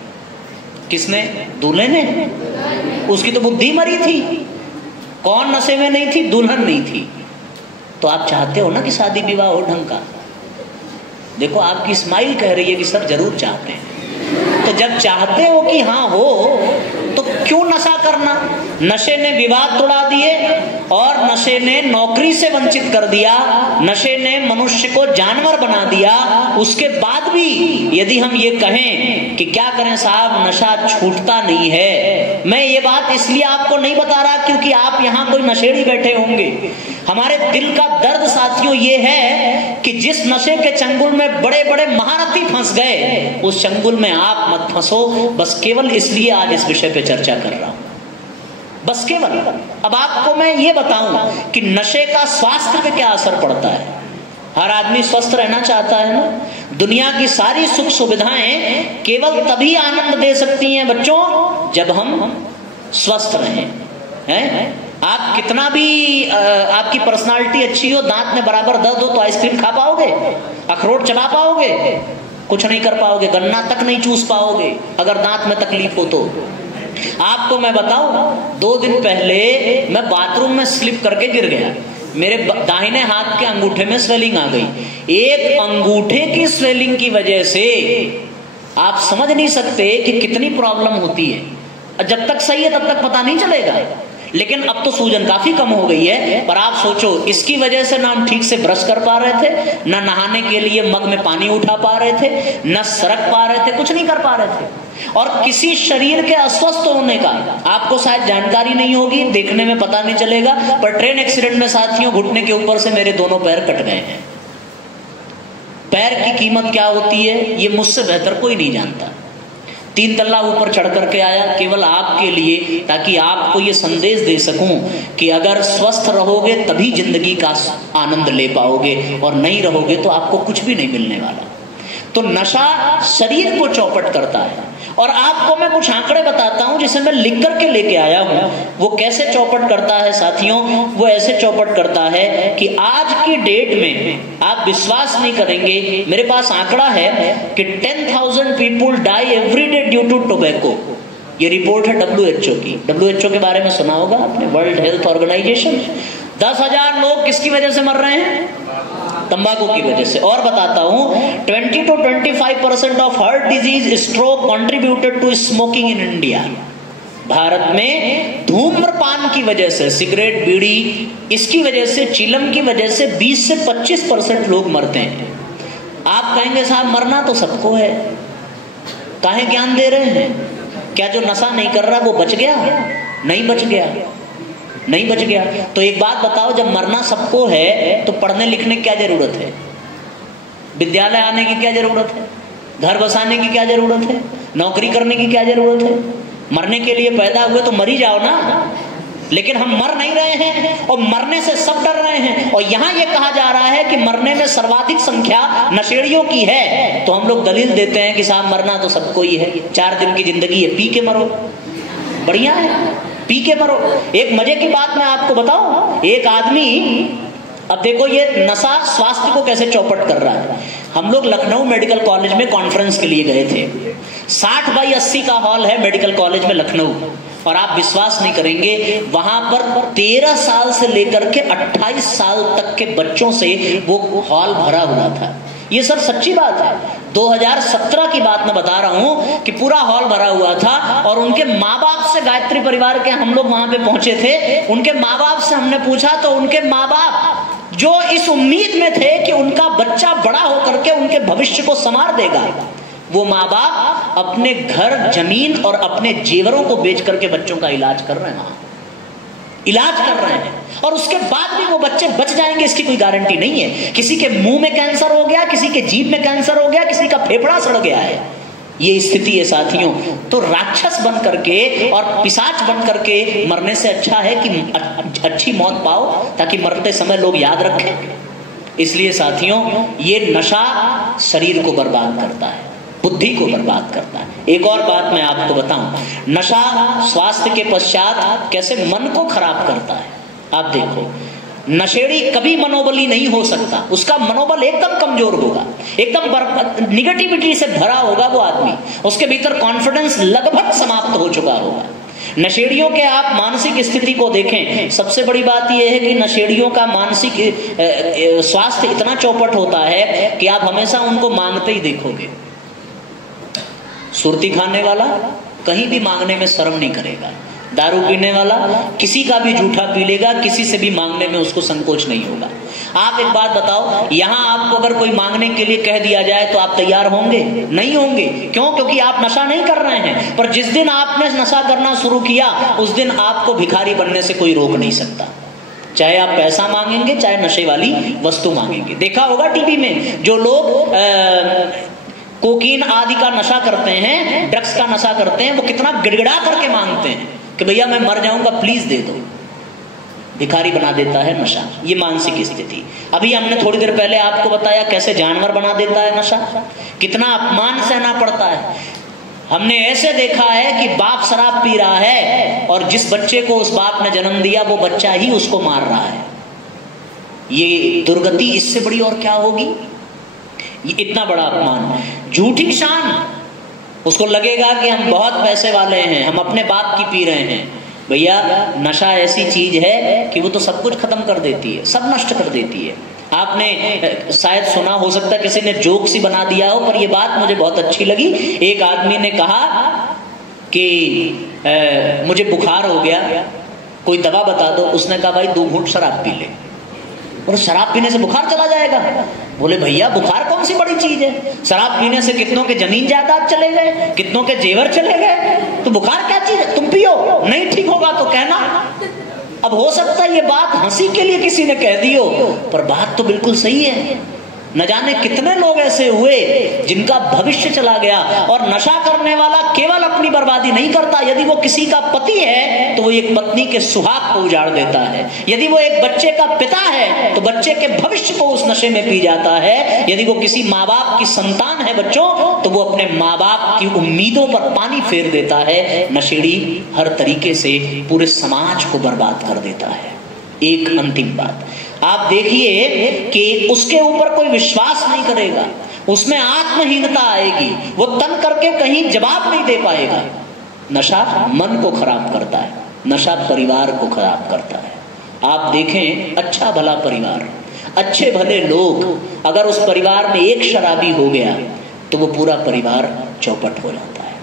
किसने? दूल्हे ने। उसकी तो बुद्धि मरी थी। कौन नशे में नहीं थी? दुल्हन नहीं थी। तो आप चाहते हो ना कि शादी विवाह हो ढंग का? देखो आपकी स्माइल कह रही है कि सर जरूर चाहते हैं। तो जब चाहते हो कि हाँ हो, तो क्यों नशा करना? नशे ने विवाद तोड़ा दिए, और नशे ने नौकरी से वंचित कर दिया, नशे ने मनुष्य को जानवर बना दिया। उसके बाद भी यदि हम ये कहें कि क्या करें साहब, नशा छूटता नहीं है। मैं ये बात इसलिए आपको नहीं बता रहा क्योंकि आप यहाँ कोई नशेड़ी बैठे होंगे। हमारे दिल का दर्द साथियों ये है कि जिस नशे के चंगुल में बड़े बड़े महारथी फंस गए, उस चंगुल में आप मत फंसो। बस केवल इसलिए आज इस विषय पे चर्चा कर रहा हूं, बस केवल। अब आपको मैं ये बताऊं कि नशे का स्वास्थ्य पे क्या असर पड़ता है। हर आदमी स्वस्थ रहना चाहता है ना। दुनिया की सारी सुख सुविधाएं केवल तभी आनंद दे सकती हैं बच्चों जब हम स्वस्थ रहें, हैं? आप कितना भी आपकी पर्सनालिटी अच्छी हो, दांत में बराबर दर्द हो, तो आइसक्रीम खा पाओगे? अखरोट चला पाओगे? कुछ नहीं कर पाओगे। गन्ना तक नहीं चूस पाओगे अगर दांत में तकलीफ हो तो। आपको मैं बताऊं, 2 दिन पहले मैं बाथरूम में स्लिप करके गिर गया। मेरे दाहिने हाथ के अंगूठे में स्वेलिंग आ गई। एक अंगूठे की स्वेलिंग की वजह से आप समझ नहीं सकते कि कितनी प्रॉब्लम होती है। जब तक सही है तब तक पता नहीं चलेगा, लेकिन अब तो सूजन काफी कम हो गई है। पर आप सोचो, इसकी वजह से ना हम ठीक से ब्रश कर पा रहे थे, ना नहाने के लिए मग में पानी उठा पा रहे थे, ना सरक पा रहे थे, कुछ नहीं कर पा रहे थे। और किसी शरीर के अस्वस्थ होने का आपको शायद जानकारी नहीं होगी, देखने में पता नहीं चलेगा, पर ट्रेन एक्सीडेंट में साथियों घुटने के ऊपर से मेरे दोनों पैर कट गए हैं। पैर की कीमत क्या होती है ये मुझसे बेहतर कोई नहीं जानता। 3 तल्ला ऊपर चढ़ करके आया केवल आपके लिए, ताकि आपको ये संदेश दे सकूं कि अगर स्वस्थ रहोगे तभी जिंदगी का आनंद ले पाओगे, और नहीं रहोगे तो आपको कुछ भी नहीं मिलने वाला। तो नशा शरीर को चौपट करता है, और आपको मैं कुछ आंकड़े बताता हूं जिसे मैं लिख करके लेके आया हूं। वो कैसे चौपट करता है साथियों, वो ऐसे चौपट करता है कि आज की डेट में आप विश्वास नहीं करेंगे, मेरे पास आंकड़ा है कि 10,000 people die every day due to tobacco. ये रिपोर्ट है WHO की। WHO के बारे में सुना होगा आपने, वर्ल्ड हेल्थ ऑर्गेनाइजेशन। 10,000 लोग किसकी वजह से मर रहे हैं? तंबाकू की वजह से। और बताता हूं 20 to 25% of heart disease, stroke contributed to smoking in India. भारत में धूम्रपान की वजह से, सिगरेट बीड़ी इसकी वजह से, चिलम की वजह से 20 से 25% लोग मरते हैं। आप कहेंगे साहब मरना तो सबको है, काहे ज्ञान दे रहे हैं? क्या जो नशा नहीं कर रहा वो बच गया? नहीं बच गया, नहीं बच गया। तो एक बात बताओ, जब मरना सबको है तो पढ़ने लिखने की क्या जरूरत है? विद्यालय आने की क्या जरूरत है? घर बसाने की क्या जरूरत है? नौकरी करने की क्या जरूरत है? मरने के लिए पैदा हुए तो मर ही जाओ ना। लेकिन हम मर नहीं रहे हैं और मरने से सब डर रहे हैं। और यहां यह कहा जा रहा है कि मरने में सर्वाधिक संख्या नशेड़ियों की है, तो हम लोग दलील देते हैं कि साहब मरना तो सबको ही है, 4 दिन की जिंदगी है, पी के मरो, बढ़िया है, पी के मरो। एक मजे की बात मैं आपको बताऊं, एक आदमी, अब देखो ये नशा स्वास्थ्य को कैसे चौपट कर रहा है। हम लोग लखनऊ मेडिकल कॉलेज में कॉन्फ्रेंस के लिए गए थे। 60 बाई 80 का हॉल है मेडिकल कॉलेज में लखनऊ, और आप विश्वास नहीं करेंगे वहां पर 13 साल से लेकर के 28 साल तक के बच्चों से वो हॉल भरा हुआ था। ये सर सच्ची बात है, 2017 की बात मैं बता रहा हूं कि पूरा हॉल भरा हुआ था। और उनके माँ बाप से, गायत्री परिवार के हम लोग वहां पे पहुंचे थे, उनके माँ बाप से हमने पूछा तो उनके माँ बाप जो इस उम्मीद में थे कि उनका बच्चा बड़ा होकर के उनके भविष्य को संवार देगा, वो माँ बाप अपने घर, जमीन और अपने जेवरों को बेच करके बच्चों का इलाज कर रहे हैं, वहां इलाज कर रहे हैं। और उसके बाद भी वो बच्चे बच जाएंगे इसकी कोई गारंटी नहीं है। किसी के मुंह में कैंसर हो गया, किसी के जीभ में कैंसर हो गया, किसी का फेफड़ा सड़ गया है, ये स्थिति है साथियों। तो राक्षस बन करके और पिशाच बन करके मरने से अच्छा है कि अच्छी मौत पाओ, ताकि मरते समय लोग याद रखें। इसलिए साथियों ये नशा शरीर को बर्बाद करता है, बुद्धि को बर्बाद करता है। एक और बात मैं आपको बताऊं, नशा स्वास्थ्य के पश्चात कैसे मन को खराब करता है। आप देखो, नशेड़ी कभी मनोबली नहीं हो सकता, उसका मनोबल एकदम कमजोर होगा, एकदम निगेटिविटी से भरा होगा वो आदमी, उसके भीतर कॉन्फिडेंस लगभग समाप्त हो चुका होगा। नशेड़ियों के आप मानसिक स्थिति को देखें, सबसे बड़ी बात यह है कि नशेड़ियों का मानसिक स्वास्थ्य इतना चौपट होता है कि आप हमेशा उनको मांगते ही देखोगे। सुरती खाने वाला कहीं भी मांगने में शर्म नहीं करेगा, दारू पीने वाला किसी का भी जूठा पी लेगा, किसी से भी मांगने में उसको संकोच नहीं होगा। आप एक बात बताओ, यहां आपको अगर कोई मांगने के लिए कह दिया जाए तो आप तैयार होंगे? नहीं होंगे। क्यों? क्योंकि आप नशा नहीं कर रहे हैं। पर जिस दिन आपने नशा करना शुरू किया उस दिन आपको भिखारी बनने से कोई रोक नहीं सकता, चाहे आप पैसा मांगेंगे चाहे नशे वाली वस्तु मांगेंगे। देखा होगा टीवी में जो लोग कोकीन आदि का नशा करते हैं, ड्रग्स का नशा करते हैं, वो कितना गिड़गिड़ा करके मांगते हैं कि भैया मैं मर जाऊंगा प्लीज दे दो। भिखारी बना देता है नशा, ये मानसिक स्थिति। अभी हमने थोड़ी देर पहले आपको बताया कैसे जानवर बना देता है नशा, कितना अपमान सहना पड़ता है। हमने ऐसे देखा है कि बाप शराब पी रहा है और जिस बच्चे को उस बाप ने जन्म दिया वो बच्चा ही उसको मार रहा है। ये दुर्गति इससे बड़ी और क्या होगी? ये इतना बड़ा अपमान। झूठी शान, उसको लगेगा कि हम बहुत पैसे वाले हैं, हम अपने बाप की पी रहे हैं। भैया नशा ऐसी चीज है कि वो तो सब कुछ खत्म कर देती है, सब नष्ट कर देती है। आपने शायद सुना, हो सकता है किसी ने जोक सी बना दिया हो, पर ये बात मुझे बहुत अच्छी लगी। एक आदमी ने कहा कि मुझे बुखार हो गया, कोई दवा बता दो। उसने कहा भाई 2 घूंट शराब पी ले, और शराब पीने से बुखार चला जाएगा। बोले भैया बुखार कौन सी बड़ी चीज है, शराब पीने से कितनों के जमीन जायदाद चले गए, कितनों के जेवर चले गए, तो बुखार क्या चीज है? तुम पियो, नहीं ठीक होगा तो कहना। अब हो सकता है ये बात हंसी के लिए किसी ने कह दी हो, पर बात तो बिल्कुल सही है। न जाने कितने लोग ऐसे हुए जिनका भविष्य चला गया। और नशा करने वाला केवल अपनी बर्बादी नहीं करता, यदि वो किसी का पति है तो वो एक पत्नी के सुहाग को उजाड़ देता है। यदि वो एक बच्चे का पिता है तो बच्चे के भविष्य को उस नशे में पी जाता है। यदि वो किसी माँ बाप की संतान है बच्चों, तो वो अपने माँ बाप की उम्मीदों पर पानी फेर देता है। नशेड़ी हर तरीके से पूरे समाज को बर्बाद कर देता है। एक अंतिम बात आप देखिए कि उसके ऊपर कोई विश्वास नहीं करेगा, उसमें आत्महीनता आएगी, वो तन करके कहीं जवाब नहीं दे पाएगा। नशा मन को खराब करता है, नशा परिवार को खराब करता है। आप देखें अच्छा भला परिवार, अच्छे भले लोग, अगर उस परिवार में एक शराबी हो गया तो वो पूरा परिवार चौपट हो जाता है।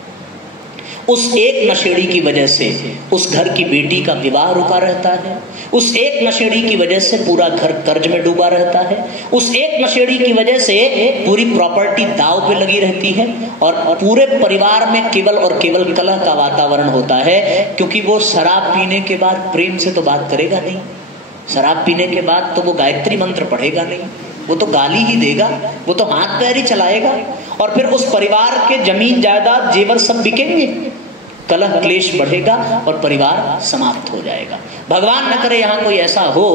उस एक नशेड़ी की वजह से उस घर की बेटी का विवाह रुका रहता है, उस एक नशेड़ी की वजह से पूरा घर कर्ज में डूबा रहता है, उस एक नशेड़ी की वजह से पूरी प्रॉपर्टी दांव पे लगी रहती है और पूरे परिवार में केवल और केवल कलह का वातावरण होता है। क्योंकि वो शराब पीने के बाद प्रेम से तो बात करेगा नहीं, शराब पीने के बाद तो वो गायत्री मंत्र पढ़ेगा नहीं, वो तो गाली ही देगा, वो तो हाथ पैर ही चलाएगा। और फिर उस परिवार के जमीन जायदाद जेवर सब बिकेंगे, कलह क्लेश बढ़ेगा और परिवार समाप्त हो जाएगा। भगवान न करे यहाँ कोई ऐसा हो,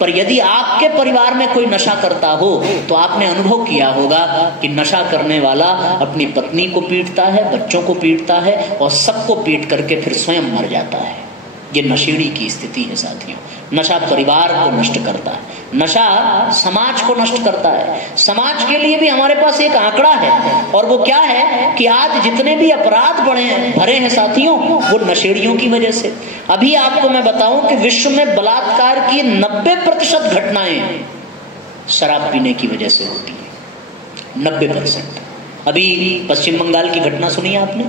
पर यदि आपके परिवार में कोई नशा करता हो तो आपने अनुभव किया होगा कि नशा करने वाला अपनी पत्नी को पीटता है, बच्चों को पीटता है और सबको पीट करके फिर स्वयं मर जाता है। ये नशेड़ी की स्थिति है साथियों। नशा परिवार को नष्ट करता है, नशा समाज को नष्ट करता है। समाज के लिए भी हमारे पास एक आंकड़ा है और वो क्या है कि आज जितने भी अपराध भरे हैं साथियों, वो नशेड़ियों की वजह से। अभी आपको मैं बताऊं कि विश्व में बलात्कार की 90% घटनाएं शराब पीने की वजह से होती है। 90%। अभी पश्चिम बंगाल की घटना सुनी आपने,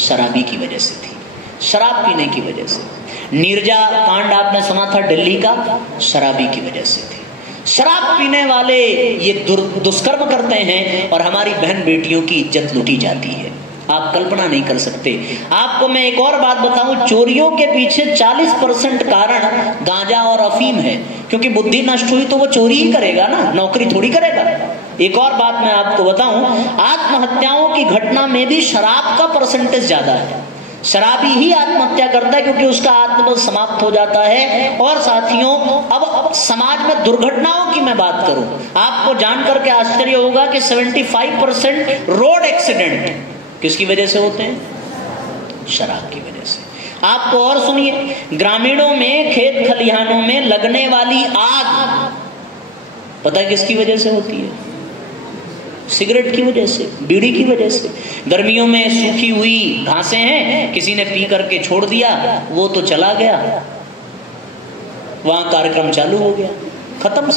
शराबी की वजह से थी, शराब पीने की वजह से। नीरजा कांड आपने सुना था दिल्ली का, शराबी की वजह से थी। शराब पीने वाले ये दुष्कर्म करते हैं और हमारी बहन बेटियों की इज्जत लूटी जाती है। आप कल्पना नहीं कर सकते। आपको मैं एक और बात बताऊं, चोरियों के पीछे 40% कारण गांजा और अफीम है। क्योंकि बुद्धि नष्ट हुई तो वो चोरी ही करेगा ना, नौकरी थोड़ी करेगा। एक और बात मैं आपको बताऊं, आत्महत्याओं की घटना में भी शराब का परसेंटेज ज्यादा है। शराबी ही आत्महत्या करता है क्योंकि उसका आत्मबल समाप्त हो जाता है। और साथियों, अब समाज में दुर्घटनाओं की मैं बात करूं, आपको जान करके आश्चर्य होगा कि 75% रोड एक्सीडेंट किसकी वजह से होते हैं? शराब की वजह से। आपको और सुनिए, ग्रामीणों में खेत खलिहानों में लगने वाली आग पता है किसकी वजह से होती है? सिगरेट की वजह से, बीड़ी की वजह से। गर्मियों में सूखी हुई घासें हैं, किसी ने पी करके छोड़ दिया, वो तो चला गया, वहां कार्यक्रम चालू हो गया, खत्म,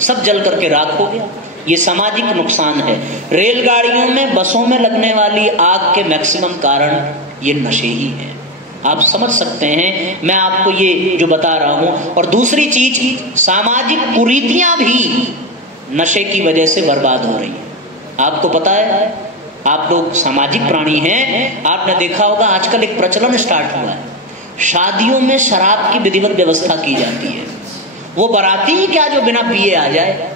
सब जल करके राख हो गया। ये सामाजिक नुकसान है। रेलगाड़ियों में, बसों में लगने वाली आग के मैक्सिमम कारण ये नशे ही हैं। आप समझ सकते हैं मैं आपको ये जो बता रहा हूं। और दूसरी चीज, सामाजिक कुरीतियां भी नशे की वजह से बर्बाद हो रही है। आपको पता है, आप लोग सामाजिक प्राणी हैं, आपने देखा होगा आजकल एक प्रचलन स्टार्ट हुआ है, शादियों में शराब की विधिवत व्यवस्था की जाती है। वो बाराती ही क्या जो बिना पिए आ जाए,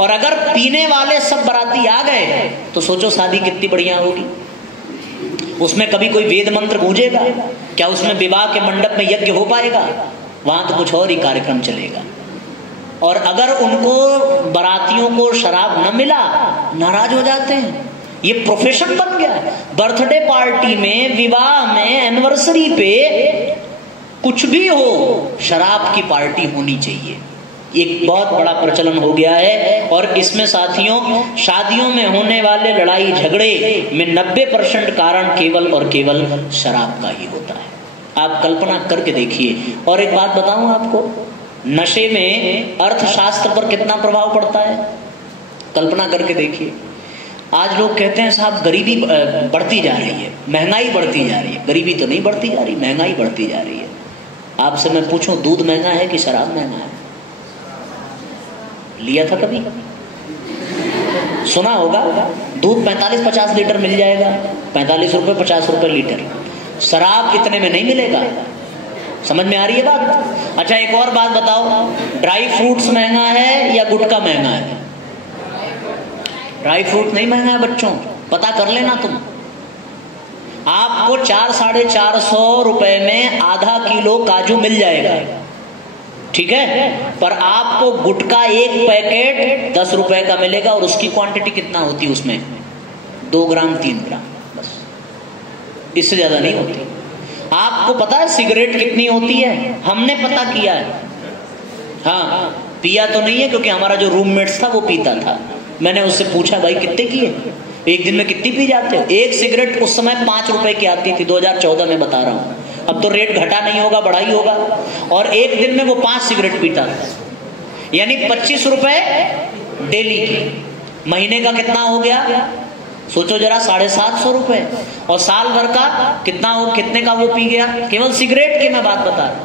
और अगर पीने वाले सब बाराती आ गए तो सोचो शादी कितनी बढ़िया होगी। उसमें कभी कोई वेद मंत्र गूंजेगा क्या? उसमें विवाह के मंडप में यज्ञ हो पाएगा? वहां तो कुछ और ही कार्यक्रम चलेगा। और अगर उनको बारातियों को शराब न मिला, नाराज हो जाते हैं। ये प्रोफेशन बन गया है। बर्थडे पार्टी में, विवाह में, एनिवर्सरी पे, कुछ भी हो, शराब की पार्टी होनी चाहिए। एक बहुत बड़ा प्रचलन हो गया है। और इसमें साथियों, शादियों में होने वाले लड़ाई झगड़े में 90% कारण केवल और केवल शराब का ही होता है। आप कल्पना करके देखिए। और एक बात बताऊं आपको, नशे में अर्थशास्त्र पर कितना प्रभाव पड़ता है, कल्पना करके देखिए। आज लोग कहते हैं साहब गरीबी बढ़ती जा रही है, महंगाई बढ़ती जा रही है। गरीबी तो नहीं बढ़ती जा रही, महंगाई बढ़ती जा रही है। आपसे मैं पूछूं, दूध महंगा है कि शराब महंगा है? लिया था कभी? सुना होगा, दूध 45-50 लीटर मिल जाएगा, 45 रुपए 50 रुपए लीटर। शराब इतने में नहीं मिलेगा। समझ में आ रही है बात? अच्छा, एक और बात बताओ, ड्राई फ्रूट्स महंगा है या गुटखा महंगा है? ड्राई फ्रूट नहीं महंगा है बच्चों, पता कर लेना तुम। आपको 400-450 रुपए में आधा किलो काजू मिल जाएगा, ठीक है, पर आपको गुटखा एक पैकेट 10 रुपए का मिलेगा और उसकी क्वांटिटी कितना होती है उसमें? 2 ग्राम 3 ग्राम, बस, इससे ज्यादा नहीं होती। आपको पता है सिगरेट कितनी होती है? हमने पता किया है, हाँ, पिया तो नहीं है क्योंकि हमारा जो रूममेट्स था वो पीता था। मैंने उससे पूछा भाई कितने की है, एक दिन में कितनी पी जाते हो? एक सिगरेट उस समय 5 रुपए की आती थी, 2014 में बता रहा हूं, अब तो रेट घटा नहीं होगा, बढ़ा ही होगा। और एक दिन में वो 5 सिगरेट पीता था, यानी 25 रुपए डेली की। महीने का कितना हो गया सोचो जरा, 750 रुपए। और साल भर का कितना हो, कितने का वो पी गया? केवल सिगरेट की मैं बात बता रहा हूं,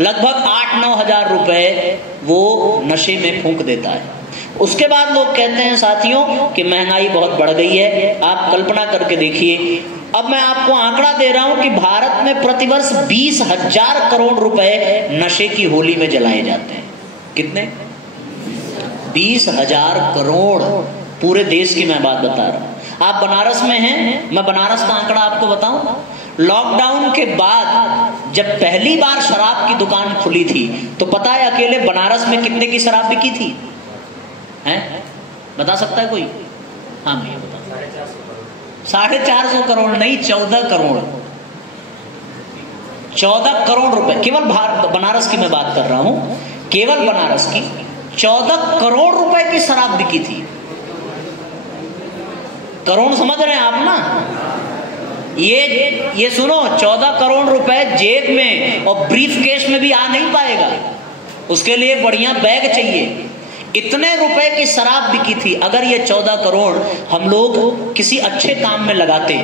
लगभग 8-9 हजार रुपए वो नशे में फूंक देता है। उसके बाद लोग कहते हैं साथियों कि महंगाई बहुत बढ़ गई है। आप कल्पना करके देखिए, अब मैं आपको आंकड़ा दे रहा हूं कि भारत में प्रतिवर्ष 20,000 करोड़ रुपए नशे की होली में जलाए जाते हैं। कितने? 20,000 करोड़, पूरे देश की मैं बात बता रहा हूं। आप बनारस में हैं, मैं बनारस का आंकड़ा आपको बताऊं। लॉकडाउन के बाद जब पहली बार शराब की दुकान खुली थी तो पता है अकेले बनारस में कितने की शराब बिकी थी? हैं? बता सकता है कोई? हाँ भैया बता। 450 करोड़ नहीं, 14 करोड़। 14 करोड़ रुपए केवल बनारस की मैं बात कर रहा हूं, केवल बनारस की 14 करोड़ रुपए की शराब बिकी थी। करोड़ समझ रहे हैं आप ना? ये सुनो, 14 करोड़ रुपए जेब में और ब्रीफ केस में भी आ नहीं पाएगा, उसके लिए बढ़िया बैग चाहिए। इतने रुपए की शराब बिकी थी। अगर ये 14 करोड़ हम लोग किसी अच्छे काम में लगाते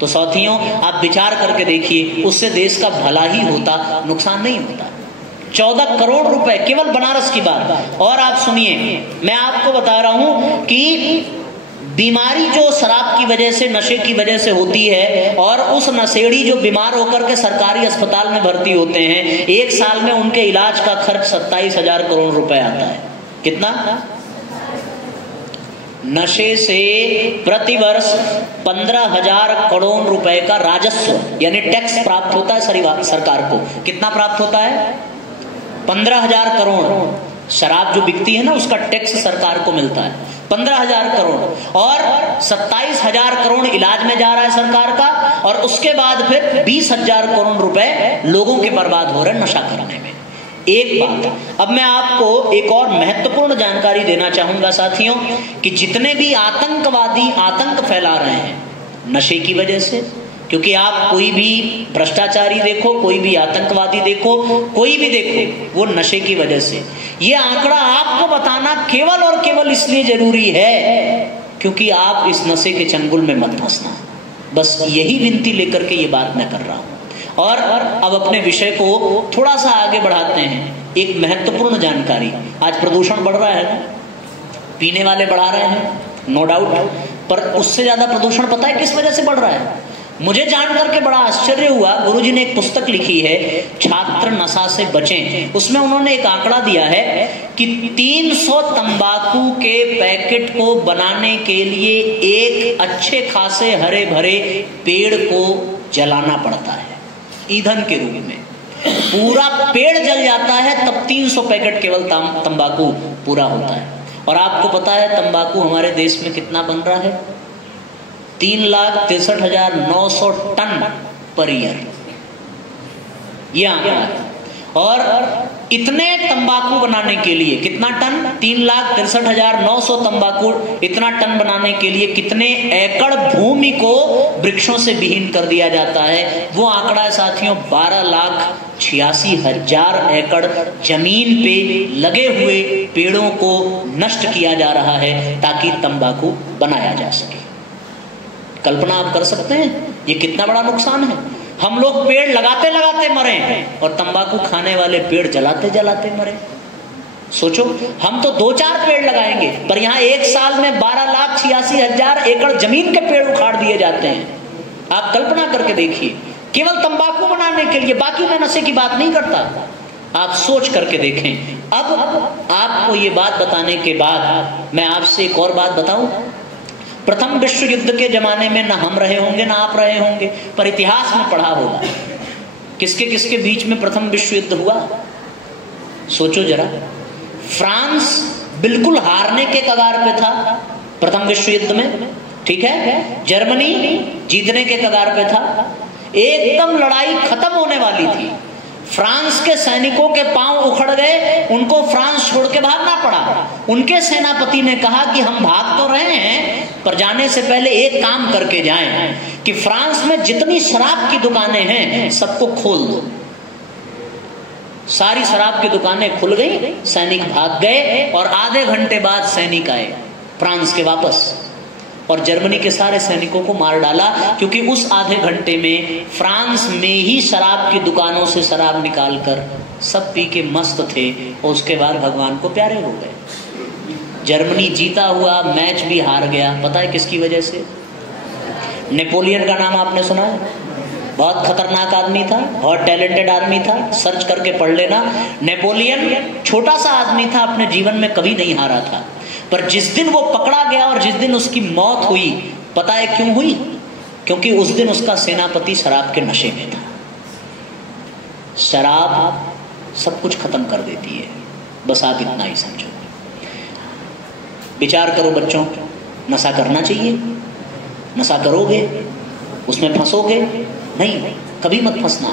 तो साथियों आप विचार करके देखिए, उससे देश का भला ही होता, नुकसान नहीं होता। 14 करोड़ रुपए केवल बनारस की बात। और आप सुनिए, मैं आपको बता रहा हूं कि बीमारी जो शराब की वजह से, नशे की वजह से होती है, और उस नशेड़ी जो बीमार होकर के सरकारी अस्पताल में भर्ती होते हैं, एक साल में उनके इलाज का खर्च 27,000 करोड़ रुपए आता है। कितना? नशे से प्रतिवर्ष 15,000 करोड़ रुपए का राजस्व यानी टैक्स प्राप्त होता है सरकार को। कितना प्राप्त होता है? 15,000 करोड़। शराब जो बिकती है ना, उसका टैक्स सरकार को मिलता है 15,000 करोड़, और 27,000 करोड़ इलाज में जा रहा है सरकार का, और उसके बाद फिर 20,000 करोड़ रुपए लोगों के बर्बाद हो रहे हैं नशा करने में। एक बात, अब मैं आपको एक और महत्वपूर्ण जानकारी देना चाहूंगा साथियों, कि जितने भी आतंकवादी आतंक फैला रहे हैं नशे की वजह से, क्योंकि आप कोई भी भ्रष्टाचारी देखो, कोई भी आतंकवादी देखो, कोई भी देखो, वो नशे की वजह से। ये आंकड़ा आपको बताना केवल और केवल इसलिए जरूरी है क्योंकि आप इस नशे के चंगुल में मत फंसना। बस यही विनती लेकर के ये बात मैं कर रहा हूं। और अब अपने विषय को थोड़ा सा आगे बढ़ाते हैं। एक महत्वपूर्ण जानकारी, आज प्रदूषण बढ़ रहा है, पीने वाले बढ़ा रहे हैं, नो डाउट, पर उससे ज्यादा प्रदूषण पता है किस वजह से बढ़ रहा है? मुझे जान करके बड़ा आश्चर्य हुआ। गुरुजी ने एक पुस्तक लिखी है, छात्र नशा से बचें। उसमें उन्होंने एक आंकड़ा दिया है कि 300 तंबाकू के पैकेट को बनाने के लिए एक अच्छे खासे हरे भरे पेड़ को जलाना पड़ता है ईंधन के रूप में। पूरा पेड़ जल जाता है तब 300 पैकेट केवल तंबाकू पूरा होता है। और आपको पता है तंबाकू हमारे देश में कितना बन रहा है? 3,63,900 टन पर ईयर, ये आंकड़ा है। और इतने तंबाकू बनाने के लिए कितना टन? 3,63,900 तंबाकू। इतना टन बनाने के लिए कितने एकड़ भूमि को वृक्षों से विहीन कर दिया जाता है? वो आंकड़ा है साथियों, 12,86,000 एकड़ जमीन पे लगे हुए पेड़ों को नष्ट किया जा रहा है ताकि तंबाकू बनाया जा सके। कल्पना आप कर सकते हैं ये कितना बड़ा नुकसान है? हम लोग पेड़ लगाते लगाते मरे और तंबाकू खाने वाले पेड़ जलाते जलाते मरे। सोचो, हम तो 2-4 पेड़ लगाएंगे पर यहाँ एक साल में 12,86,000 एकड़ जमीन के पेड़ उखाड़ दिए जाते हैं। आप कल्पना करके देखिए, केवल तंबाकू बनाने के लिए। बाकी मैं नशे की बात नहीं करता, आप सोच करके देखें। अब आपको ये बात बताने के बाद मैं आपसे एक और बात बताऊं। प्रथम विश्व युद्ध के जमाने में ना हम रहे होंगे ना आप रहे होंगे, पर इतिहास में पढ़ा होगा किसके किसके बीच में प्रथम विश्व युद्ध हुआ। सोचो जरा, फ्रांस बिल्कुल हारने के कगार पे था प्रथम विश्व युद्ध में, ठीक है। जर्मनी जीतने के कगार पे था, एकदम लड़ाई खत्म होने वाली थी। फ्रांस के सैनिकों के पांव उखड़ गए, उनको फ्रांस छोड़ के भागना पड़ा। उनके सेनापति ने कहा कि हम भाग तो रहे हैं, पर जाने से पहले एक काम करके जाएं कि फ्रांस में जितनी शराब की दुकानें हैं सबको खोल दो। सारी शराब की दुकानें खुल गई, सैनिक भाग गए और आधे घंटे बाद सैनिक आए फ्रांस के वापस, और जर्मनी के सारे सैनिकों को मार डाला, क्योंकि उस आधे घंटे में फ्रांस में ही शराब की दुकानों से शराब निकालकर सब पी के मस्त थे और उसके बाद भगवान को प्यारे हो गए। जर्मनी जीता हुआ मैच भी हार गया, पता है किसकी वजह से? नेपोलियन का नाम आपने सुना है? बहुत खतरनाक आदमी था, बहुत टैलेंटेड आदमी था, सर्च करके पढ़ लेना। नेपोलियन छोटा सा आदमी था, अपने जीवन में कभी नहीं हारा था, पर जिस दिन वो पकड़ा गया और जिस दिन उसकी मौत हुई, पता है क्यों हुई? क्योंकि उस दिन उसका सेनापति शराब के नशे में था। शराब सब कुछ खत्म कर देती है, बस आप इतना ही समझो। विचार करो बच्चों, नशा करना चाहिए? नशा करोगे उसमें फंसोगे? नहीं, कभी मत फंसना।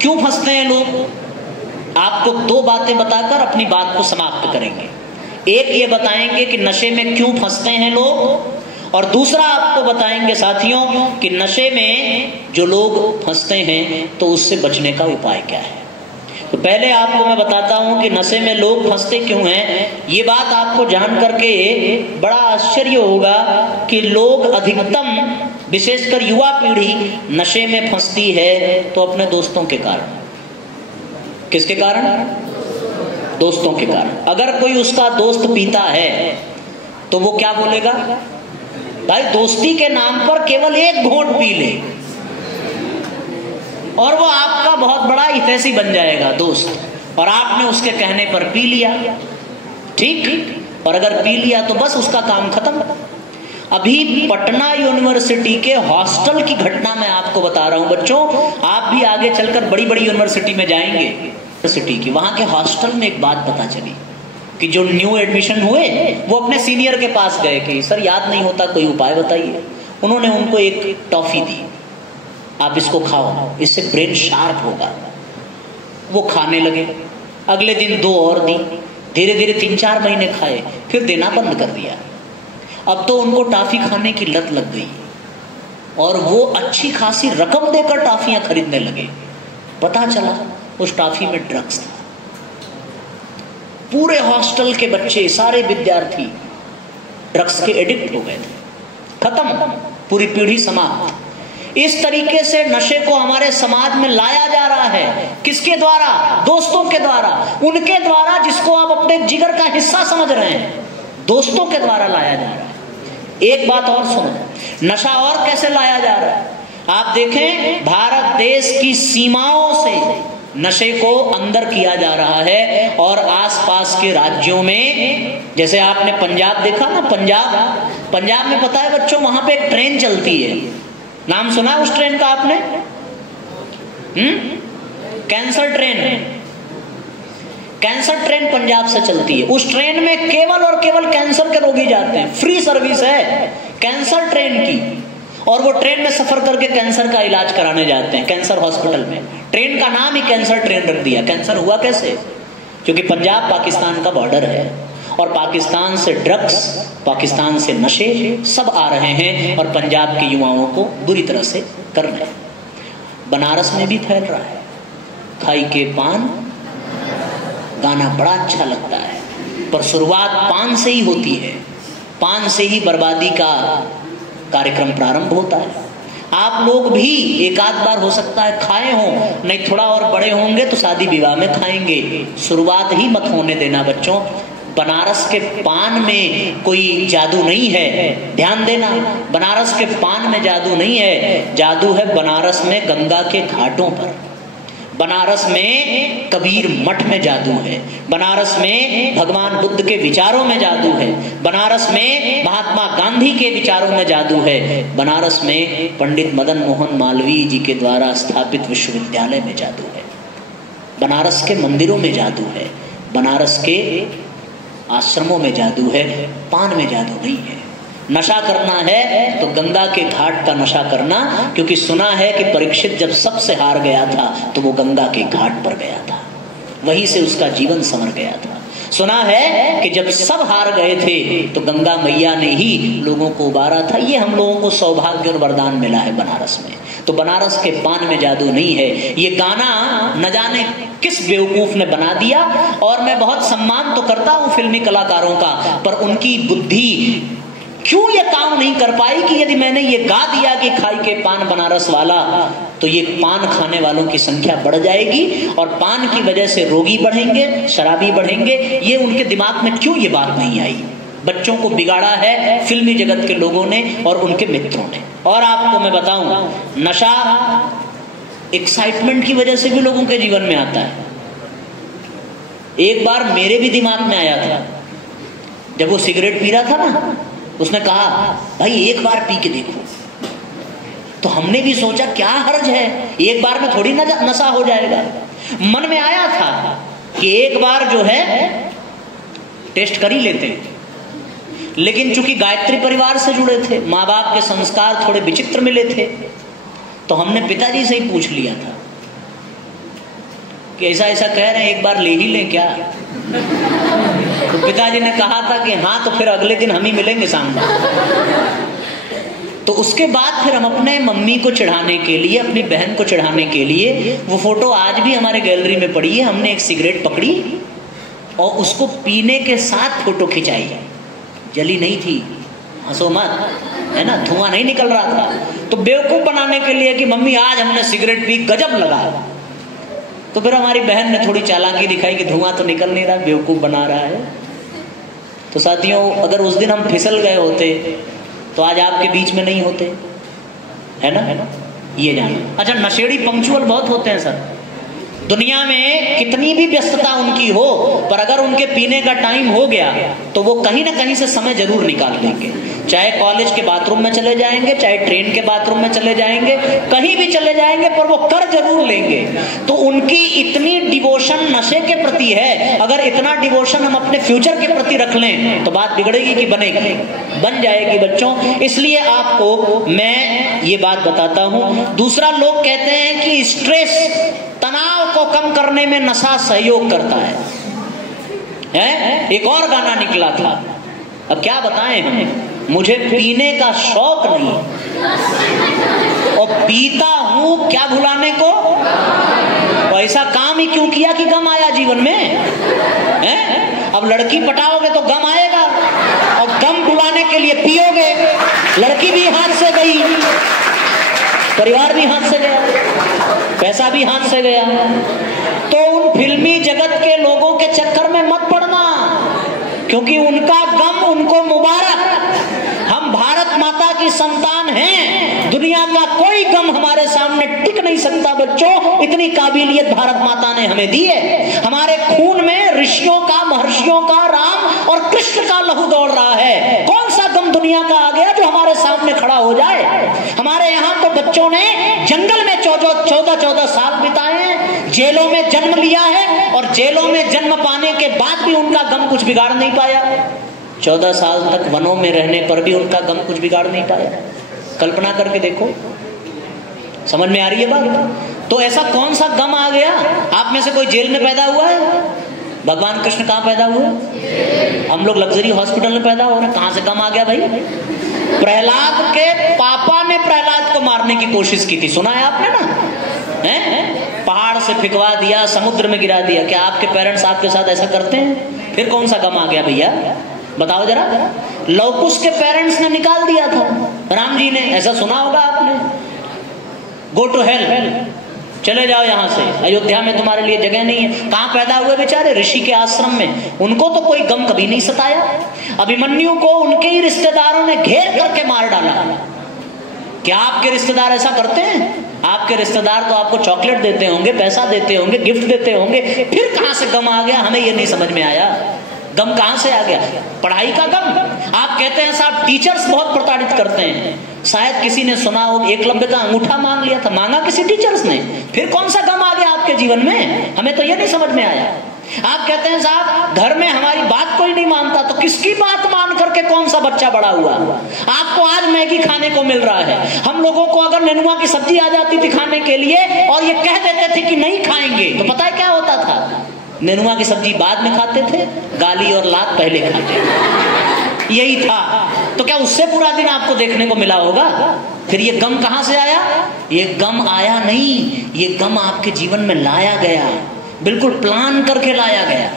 क्यों फंसते हैं लोग? आपको दो बातें बताकर अपनी बात को समाप्त करेंगे। एक ये बताएंगे कि नशे में क्यों फंसते हैं लोग, और दूसरा आपको बताएंगे साथियों कि नशे में जो लोग फंसते हैं तो उससे बचने का उपाय क्या है। तो पहले आपको मैं बताता हूं कि नशे में लोग फंसते क्यों हैं। ये बात आपको जान करके बड़ा आश्चर्य होगा कि लोग अधिकतम, विशेषकर युवा पीढ़ी नशे में फंसती है तो अपने दोस्तों के कारण। किसके कारण? दोस्तों के कारण। अगर कोई उसका दोस्त पीता है तो वो क्या बोलेगा? भाई दोस्ती के नाम पर केवल एक घोंट पी ले और वो आपका बहुत बड़ा हितैषी बन जाएगा दोस्त, और आपने उसके कहने पर पी लिया, ठीक, और अगर पी लिया तो बस उसका काम खत्म। अभी पटना यूनिवर्सिटी के हॉस्टल की घटना मैं आपको बता रहा हूं बच्चों। आप भी आगे चलकर बड़ी बड़ी यूनिवर्सिटी में जाएंगे, यूनिवर्सिटी की, वहां के हॉस्टल में एक बात पता चली कि जो न्यू एडमिशन हुए वो अपने सीनियर के पास गए कि सर याद नहीं होता, कोई उपाय बताइए। उन्होंने उनको एक टॉफी दी, आप इसको खाओ, इससे ब्रेन शार्प होगा। वो खाने लगे, अगले दिन 2 और दी, धीरे धीरे 3-4 महीने खाए, फिर देना बंद कर दिया। अब तो उनको टॉफी खाने की लत लग गई और वो अच्छी खासी रकम देकर टॉफियां खरीदने लगे। पता चला उस टॉफी में ड्रग्स था। पूरे हॉस्टल के बच्चे, सारे विद्यार्थी ड्रग्स के एडिक्ट हो गए थे। खत्म, पूरी पीढ़ी समाप्त। इस तरीके से नशे को हमारे समाज में लाया जा रहा है। किसके द्वारा? दोस्तों के द्वारा, उनके द्वारा जिसको आप अपने जिगर का हिस्सा समझ रहे हैं, दोस्तों के द्वारा लाया जा रहा है। एक बात और सुनो, नशा और कैसे लाया जा रहा है। आप देखें, भारत देश की सीमाओं से नशे को अंदर किया जा रहा है, और आसपास के राज्यों में, जैसे आपने पंजाब देखा ना, पंजाब में पता है बच्चों, वहां पे एक ट्रेन चलती है, नाम सुना है उस ट्रेन का आपने? Cancer train. Cancer train Punjab से चलती है। उस ट्रेन में केवल और केवल कैंसर के रोगी जाते हैं, फ्री सर्विस है कैंसर ट्रेन की, और वो ट्रेन में सफर करके कैंसर का इलाज कराने जाते हैं कैंसर हॉस्पिटल में। ट्रेन का नाम ही कैंसर ट्रेन रख दिया। कैंसर हुआ कैसे? क्योंकि पंजाब पाकिस्तान का बॉर्डर है, और पाकिस्तान से ड्रग्स, पाकिस्तान से नशे सब आ रहे हैं और पंजाब के युवाओं को बुरी तरह से कर रहे हैं। बनारस में भी फैल रहा है। खाई के पान, गाना बड़ा अच्छा लगता है, पर शुरुआत पान से ही होती है। पान से ही बर्बादी का कार्यक्रम प्रारंभ होता है। आप लोग भी एक आध बार हो सकता है खाए हो, नहीं थोड़ा और बड़े होंगे तो शादी विवाह में खाएंगे। शुरुआत ही मत होने देना बच्चों। बनारस के पान में कोई जादू नहीं है, ध्यान देना। बनारस के पान में जादू नहीं है, जादू है बनारस में गंगा के घाटों पर। बनारस में कबीर मठ में जादू है, बनारस में भगवान बुद्ध के विचारों में जादू है, बनारस में महात्मा गांधी के विचारों में जादू है, बनारस में पंडित मदन मोहन मालवीय जी के द्वारा स्थापित विश्वविद्यालय में जादू है, बनारस के मंदिरों में जादू है, बनारस के आश्रमों में जादू है। पान में जादू नहीं है। नशा करना है तो गंगा के घाट का नशा करना, क्योंकि सुना है कि परीक्षित जब सबसे हार गया था तो वो गंगा के घाट पर गया था, वहीं से उसका जीवन संवर गया था। सुना है कि जब सब हार गए थे तो गंगा मैया ने ही लोगों को उबारा था। ये हम लोगों को सौभाग्य और वरदान मिला है बनारस में। तो बनारस के पान में जादू नहीं है। ये गाना न जाने किस बेवकूफ ने बना दिया, और मैं बहुत सम्मान तो करता हूं फिल्मी कलाकारों का, पर उनकी बुद्धि क्यों ये काम नहीं कर पाई कि यदि मैंने ये गा दिया कि खाई के पान बनारस वाला, तो ये पान खाने वालों की संख्या बढ़ जाएगी और पान की वजह से रोगी बढ़ेंगे, शराबी बढ़ेंगे। ये उनके दिमाग में क्यों ये बात नहीं आई? बच्चों को बिगाड़ा है फिल्मी जगत के लोगों ने और उनके मित्रों ने। और आपको मैं बताऊं, नशा एक्साइटमेंट की वजह से भी लोगों के जीवन में आता है। एक बार मेरे भी दिमाग में आया था, जब वो सिगरेट पी रहा था ना, उसने कहा भाई एक बार पी के देखो। तो हमने भी सोचा क्या हर्ज है, एक बार में थोड़ी नशा हो जाएगा। मन में आया था कि एक बार जो है टेस्ट कर ही लेते हैं, लेकिन चूंकि गायत्री परिवार से जुड़े थे, माँ बाप के संस्कार थोड़े विचित्र मिले थे, तो हमने पिताजी से ही पूछ लिया था कि ऐसा ऐसा कह रहे हैं, एक बार ले ही लें क्या? तो पिताजी ने कहा था कि हाँ, तो फिर अगले दिन हम ही मिलेंगे सामने। तो उसके बाद फिर हम अपने मम्मी को चढ़ाने के लिए, अपनी बहन को चढ़ाने के लिए, वो फोटो आज भी हमारे गैलरी में पड़ी है, हमने एक सिगरेट पकड़ी और उसको पीने के साथ फोटो खिंचाई। जली नहीं थी, हंसो मत, है ना, धुआं नहीं निकल रहा था। तो बेवकूफ बनाने के लिए कि मम्मी आज हमने सिगरेट पी, गजब लगा। तो फिर हमारी बहन ने थोड़ी चालाकी दिखाई कि धुआं तो निकल नहीं रहा, बेवकूफ बना रहा है। तो साथियों, अगर उस दिन हम फिसल गए होते तो आज आपके बीच में नहीं होते, है ना? ये जानो। अच्छा, नशेड़ी पंक्चुअल बहुत होते हैं सर। दुनिया में कितनी भी व्यस्तता उनकी हो, पर अगर उनके पीने का टाइम हो गया तो वो कहीं ना कहीं से समय जरूर निकाल लेंगे। चाहे कॉलेज के बाथरूम में चले जाएंगे, चाहे ट्रेन के बाथरूम में चले जाएंगे, कहीं भी चले जाएंगे, पर वो कर जरूर लेंगे। तो उनकी इतनी डिवोशन नशे के प्रति है। अगर इतना डिवोशन हम अपने फ्यूचर के प्रति रख लें तो बात बिगड़ेगी कि बनेगी? बन जाएगी बच्चों। इसलिए आपको मैं ये बात बताता हूं। दूसरा, लोग कहते हैं कि स्ट्रेस, तनाव को कम करने में नशा सहयोग करता है? एक और गाना निकला था, अब क्या बताएं हम, मुझे पीने का शौक नहीं और पीता हूं क्या भुलाने को। तो ऐसा काम ही क्यों किया कि गम आया जीवन में, है? अब लड़की पटाओगे तो गम आएगा, और गम भुलाने के लिए पियोगे। लड़की भी हाथ से गई, परिवार भी हाथ से गया, पैसा भी हाथ से गया। तो उन फिल्मी जगत के लोगों के चक्कर में मत पड़ना, क्योंकि उनका गम उनको मुबारक। हम भारत माता की संतान हैं, दुनिया का कोई गम हमारे सामने टिक नहीं सकता बच्चों। इतनी काबिलियत भारत माता ने हमें दी है। हमारे खून में ऋषियों का, महर्षियों का, राम और कृष्ण का लहू दौड़ रहा है। कौन सा गम दुनिया का आ गया जो हमारे सामने खड़ा हो जाए? हमारे यहाँ तो बच्चों ने जंगल में 14 साल बिताए, जेलों में जन्म लिया है, और जेलों में जन्म पाने के बाद भी उनका गम कुछ बिगाड़ नहीं पाया। 14 साल तक वनों में रहने पर भी उनका गम कुछ बिगाड़ नहीं पाया। कल्पना करके देखो, समझ में आ रही है बात? तो ऐसा कौन सा गम आ गया? आप में से कोई जेल में पैदा हुआ है? भगवान कृष्ण कहाँ पैदा हुए? हम लोग लग्जरी हॉस्पिटल में पैदा हो रहे हैं। कहाँ से गम आ गया भाई? प्रहलाद के पापा ने प्रहलाद को मारने की कोशिश की थी, सुना है आपने ना? हैं? पहाड़ से फिकवा दिया, समुद्र में गिरा दिया। क्या आपके पेरेंट्स आपके साथ ऐसा करते हैं? फिर कौन सा गम आ गया भैया, बताओ जरा। लवकुश के पेरेंट्स ने निकाल दिया था राम जी ने, ऐसा सुना होगा आपने। गो टू हेल, चले जाओ यहां से, अयोध्या में तुम्हारे लिए जगह नहीं है। कहां पैदा हुए बेचारे? ऋषि के आश्रम में। उनको तो कोई गम कभी नहीं सताया। अभिमन्यु को उनके ही रिश्तेदारों ने घेर करके मार डाला। क्या आपके रिश्तेदार ऐसा करते हैं? आपके रिश्तेदार तो आपको चॉकलेट देते होंगे, पैसा देते होंगे, गिफ्ट देते होंगे, फिर कहां से गम आ गया हमें ये नहीं समझ में आया। गम कहां से आ गया? पढ़ाई का गम। आप कहते हैं साहब टीचर्स बहुत प्रताड़ित करते हैं, शायद किसी ने सुना हो एकलव्य का अंगूठा मांग लिया था, मांगा किसी टीचर्स ने, फिर कौन सा गम आ गया आपके जीवन में? हमें तो ये नहीं समझ में आया। आप कहते हैं साहब घर में हमारी बात कोई नहीं मानता, तो किसकी बात मान करके कौन सा बच्चा बड़ा हुआ? आपको आज मैगी खाने को मिल रहा है, हम लोगों को अगर नेनुआ की सब्जी आ जाती थी खाने के लिए और ये कह देते थे कि नहीं खाएंगे, तो पता है क्या होता था? नेनुआ की सब्जी बाद में खाते थे, गाली और लात पहले खाते थे, यही था। तो क्या उससे पूरा दिन आपको देखने को मिला होगा? फिर ये गम कहां से आया? ये गम आया नहीं, ये गम आपके जीवन में लाया गया, बिल्कुल प्लान करके लाया गया।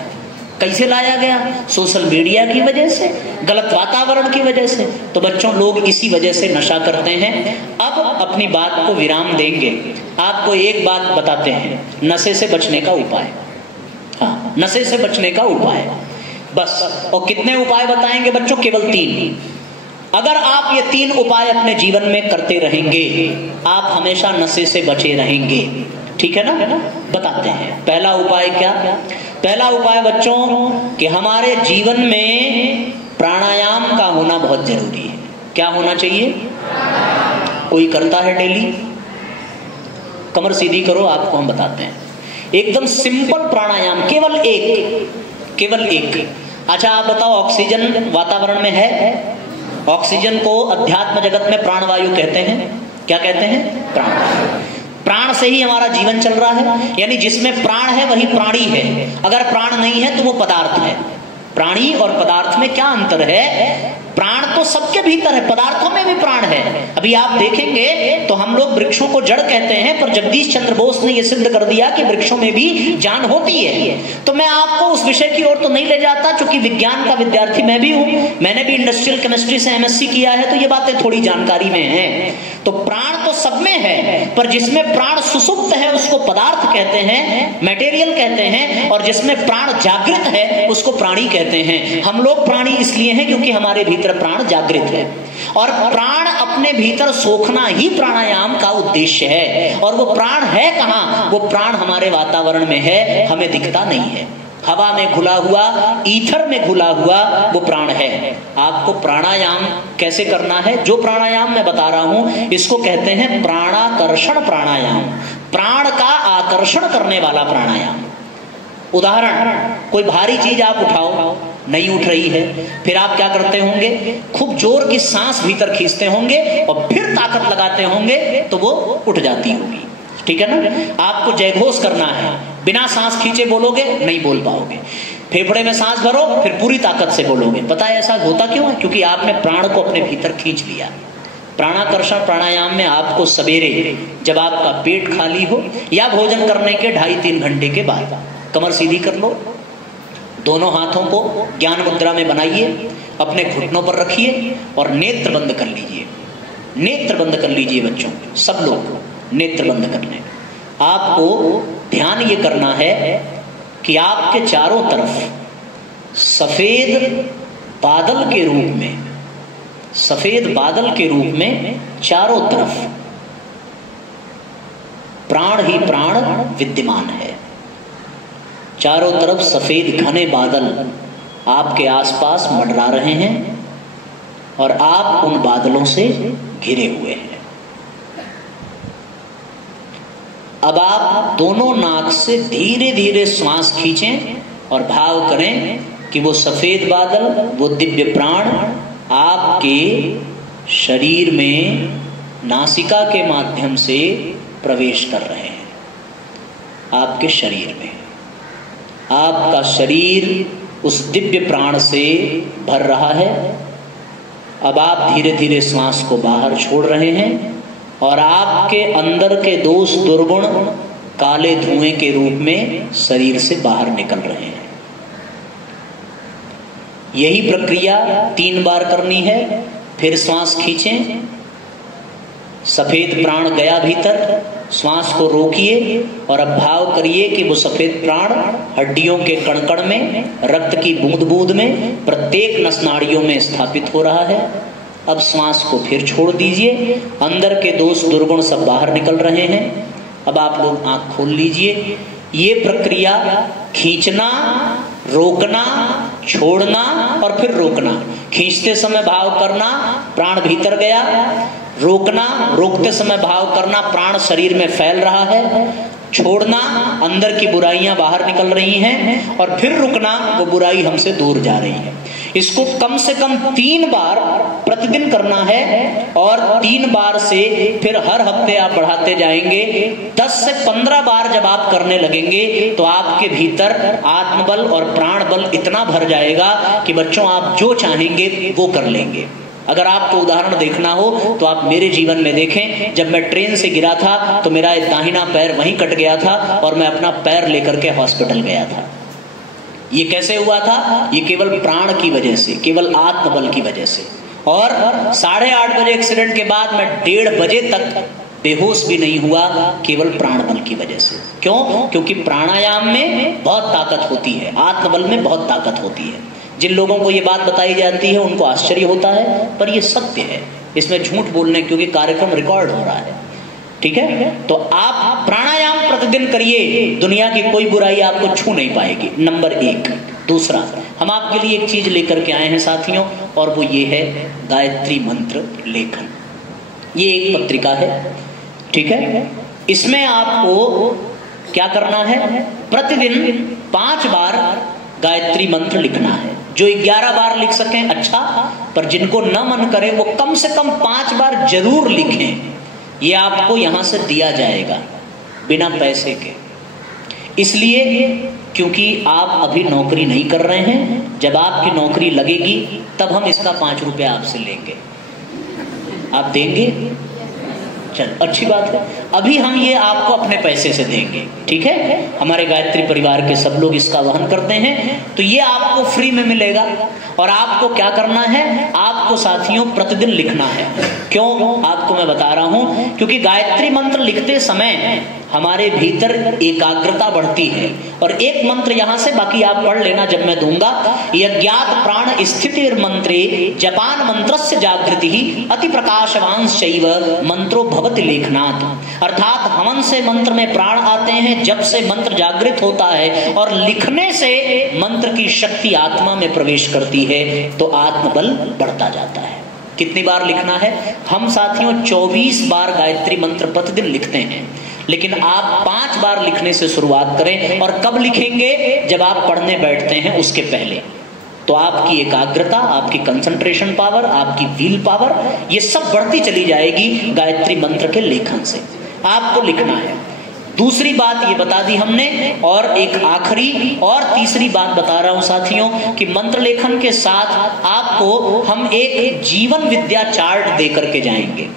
कैसे लाया गया? सोशल मीडिया की वजह से, गलत वातावरण की वजह से। तो बच्चों, लोग इसी वजह से नशा करते हैं। अब अपनी बात को विराम देंगे, आपको एक बात बताते हैं, नशे से बचने का उपाय। हाँ, नशे से बचने का उपाय बस। और कितने उपाय बताएंगे बच्चों? केवल 3। अगर आप ये 3 उपाय अपने जीवन में करते रहेंगे, आप हमेशा नशे से बचे रहेंगे। ठीक है ना? बताते हैं। पहला उपाय क्या? पहला उपाय बच्चों कि हमारे जीवन में प्राणायाम का होना बहुत जरूरी है। क्या होना चाहिए? कोई करता है डेली? कमर सीधी करो, आपको हम बताते हैं। एकदम सिंपल प्राणायाम, केवल एक। अच्छा आप बताओ, ऑक्सीजन वातावरण में है? ऑक्सीजन को अध्यात्म जगत में प्राणवायु कहते हैं। क्या कहते हैं? प्राणवायु। प्राण से ही हमारा जीवन चल रहा है, यानी जिसमें प्राण है वही प्राणी है। अगर प्राण नहीं है तो वो पदार्थ है। प्राणी और पदार्थ में क्या अंतर है? प्राण तो सबके भीतर है, पदार्थों में भी प्राण है। अभी आप देखेंगे तो हम लोग वृक्षों को जड़ कहते हैं, पर जगदीश चंद्र बोस ने यह सिद्ध कर दिया कि वृक्षों में भी जान होती है। तो मैं आपको उस विषय की ओर तो नहीं ले जाता, क्योंकि विज्ञान का विद्यार्थी मैं भी हूं, मैंने भी इंडस्ट्रियल केमिस्ट्री से एमएससी किया है, तो ये बातें थोड़ी जानकारी में हैं। तो प्राण तो सब में है, पर जिसमें प्राण सुसुप्त है उसको पदार्थ कहते हैं, मटेरियल कहते हैं, और जिसमें प्राण जागृत है उसको प्राणी कहते हैं। हम लोग प्राणी इसलिए हैं क्योंकि हमारे भीतर प्राण जागृत है, और प्राण अपने भीतर सोखना ही प्राणायाम का उद्देश्य है। और वो प्राण है कहां? वो प्राण हमारे वातावरण में है, हमें दिखता नहीं है। हवा में घुला हुआ, ईथर में घुला हुआ वो प्राण है। आपको प्राणायाम कैसे करना है? जो प्राणायाम मैं बता रहा हूं इसको कहते हैं प्राणाकर्षण प्राणायाम, प्राण का आकर्षण करने वाला प्राणायाम। उदाहरण, कोई भारी चीज आप उठाओ, नहीं उठ रही है, फिर आप क्या करते होंगे? खूब जोर की सांस भीतर खींचते होंगे और फिर ताकत लगाते होंगे तो वो उठ जाती होगी। ठीक है ना? आपको जयघोष करना है, बिना सांस खींचे बोलोगे नहीं बोल पाओगे। फेफड़े में सांस भरो, फिर पूरी ताकत से बोलोगे। पता है ऐसा होता क्यों है? क्योंकि आपने प्राण को अपने भीतर खींच लिया। प्राणाकर्षण प्राणायाम में आपको सवेरे जब आपका पेट खाली हो या भोजन करने के 2.5-3 घंटे के बाद कमर सीधी कर लो, दोनों हाथों को ज्ञान मुद्रा में बनाइए, अपने घुटनों पर रखिए और नेत्र बंद कर लीजिए। नेत्र बंद कर लीजिए बच्चों, सब लोग नेत्र बंद कर लें। आपको ध्यान ये करना है कि आपके चारों तरफ सफेद बादल के रूप में, सफेद बादल के रूप में चारों तरफ प्राण ही प्राण विद्यमान है। चारों तरफ सफेद घने बादल आपके आसपास मंडरा रहे हैं और आप उन बादलों से घिरे हुए हैं। अब आप दोनों नाक से धीरे धीरे श्वास खींचें और भाव करें कि वो सफेद बादल, वो दिव्य प्राण आपके शरीर में नासिका के माध्यम से प्रवेश कर रहे हैं। आपके शरीर में, आपका शरीर उस दिव्य प्राण से भर रहा है। अब आप धीरे धीरे श्वास को बाहर छोड़ रहे हैं और आपके अंदर के दोष दुर्गुण काले धुएं के रूप में शरीर से बाहर निकल रहे हैं। यही प्रक्रिया 3 बार करनी है। फिर श्वास खींचें, सफेद प्राण गया भीतर, श्वास को रोकिए और अब भाव करिए कि वो सफेद प्राण हड्डियों के कण-कण में, रक्त की बूंद-बूंद में, प्रत्येक नस नाड़ियों में स्थापित हो रहा है। अब श्वास को फिर छोड़ दीजिए, अंदर के दोष दुर्गुण सब बाहर निकल रहे हैं। अब आप लोग आंख खोल लीजिए। ये प्रक्रिया खींचना, रोकना, छोड़ना और फिर रोकना। खींचते समय भाव करना, प्राण भीतर गया, रोकना, रोकते समय भाव करना, प्राण शरीर में फैल रहा है, छोड़ना, अंदर की बुराइयां बाहर निकल रही हैं, और फिर रुकना, वो बुराई हमसे दूर जा रही है। इसको कम से कम 3 बार प्रतिदिन करना है, और 3 बार से फिर हर हफ्ते आप बढ़ाते जाएंगे। 10 से 15 बार जब आप करने लगेंगे तो आपके भीतर आत्मबल और प्राण बल इतना भर जाएगा कि बच्चों आप जो चाहेंगे वो कर लेंगे। अगर आपको उदाहरण देखना हो तो आप मेरे जीवन में देखें। जब मैं ट्रेन से गिरा था तो मेरा दाहिना पैर वहीं कट गया था और मैं अपना पैर लेकर के हॉस्पिटल गया था। ये कैसे हुआ था? ये केवल प्राण की वजह से, केवल आत्मबल की वजह से। और 8:30 बजे एक्सीडेंट के बाद मैं 1:30 बजे तक बेहोश भी नहीं हुआ, केवल प्राण बल की वजह से। क्यों? क्योंकि प्राणायाम में बहुत ताकत होती है, आत्मबल में बहुत ताकत होती है। जिन लोगों को ये बात बताई जाती है उनको आश्चर्य होता है, पर ये सत्य है, इसमें झूठ बोलने, क्योंकि कार्यक्रम रिकॉर्ड हो रहा है। ठीक है, तो आप प्राणायाम प्रतिदिन करिए, दुनिया की कोई बुराई आपको छू नहीं पाएगी, नंबर 1। दूसरा, हम आपके लिए एक चीज लेकर के आए हैं साथियों, और वो ये है गायत्री मंत्र लेखन। ये एक पत्रिका है, ठीक है। इसमें आपको क्या करना है? प्रतिदिन 5 बार गायत्री मंत्र लिखना है। जो 11 बार लिख सकें अच्छा, पर जिनको न मन करे वो कम से कम 5 बार जरूर लिखें। ये आपको यहां से दिया जाएगा बिना पैसे के, इसलिए क्योंकि आप अभी नौकरी नहीं कर रहे हैं। जब आपकी नौकरी लगेगी तब हम इसका 5 रुपया आपसे लेंगे। आप देंगे? चल, अच्छी बात है। अभी हम ये आपको अपने पैसे से देंगे, ठीक है। हमारे गायत्री परिवार के सब लोग इसका वहन करते हैं, तो ये आपको फ्री में मिलेगा। और आपको क्या करना है? आपको साथियों प्रतिदिन लिखना है। क्यों? आपको मैं बता रहा हूं, क्योंकि गायत्री मंत्र लिखते समय हमारे भीतर एकाग्रता बढ़ती है। और एक मंत्र यहां से, बाकी आप पढ़ लेना जब मैं दूंगा। यज्ञात प्राण स्थितिर् मंत्रे जपान मंत्रस्य जागृति अति प्रकाशवांश्चैव मंत्रो भवति लेखनात्। अर्थात हवन से मंत्र में प्राण आते हैं, जब से मंत्र जागृत होता है, और लिखने से मंत्र की शक्ति आत्मा में प्रवेश करती है, तो आत्मबल बढ़ता जाता है। कितनी बार लिखना है? हम साथियों 24 बार गायत्री मंत्र प्रतिदिन लिखते हैं, लेकिन आप 5 बार लिखने से शुरुआत करें। और कब लिखेंगे? जब आप पढ़ने बैठते हैं उसके पहले। तो आपकी एकाग्रता, आपकी कंसंट्रेशन पावर, आपकी व्हील पावर, ये सब बढ़ती चली जाएगी गायत्री मंत्र के लेखन से। आपको लिखना है। दूसरी बात ये बता दी हमने, और एक आखिरी और तीसरी बात बता रहा हूं साथियों, कि मंत्र लेखन के साथ आपको हम एक जीवन विद्या चार्ट दे करके जाएंगे।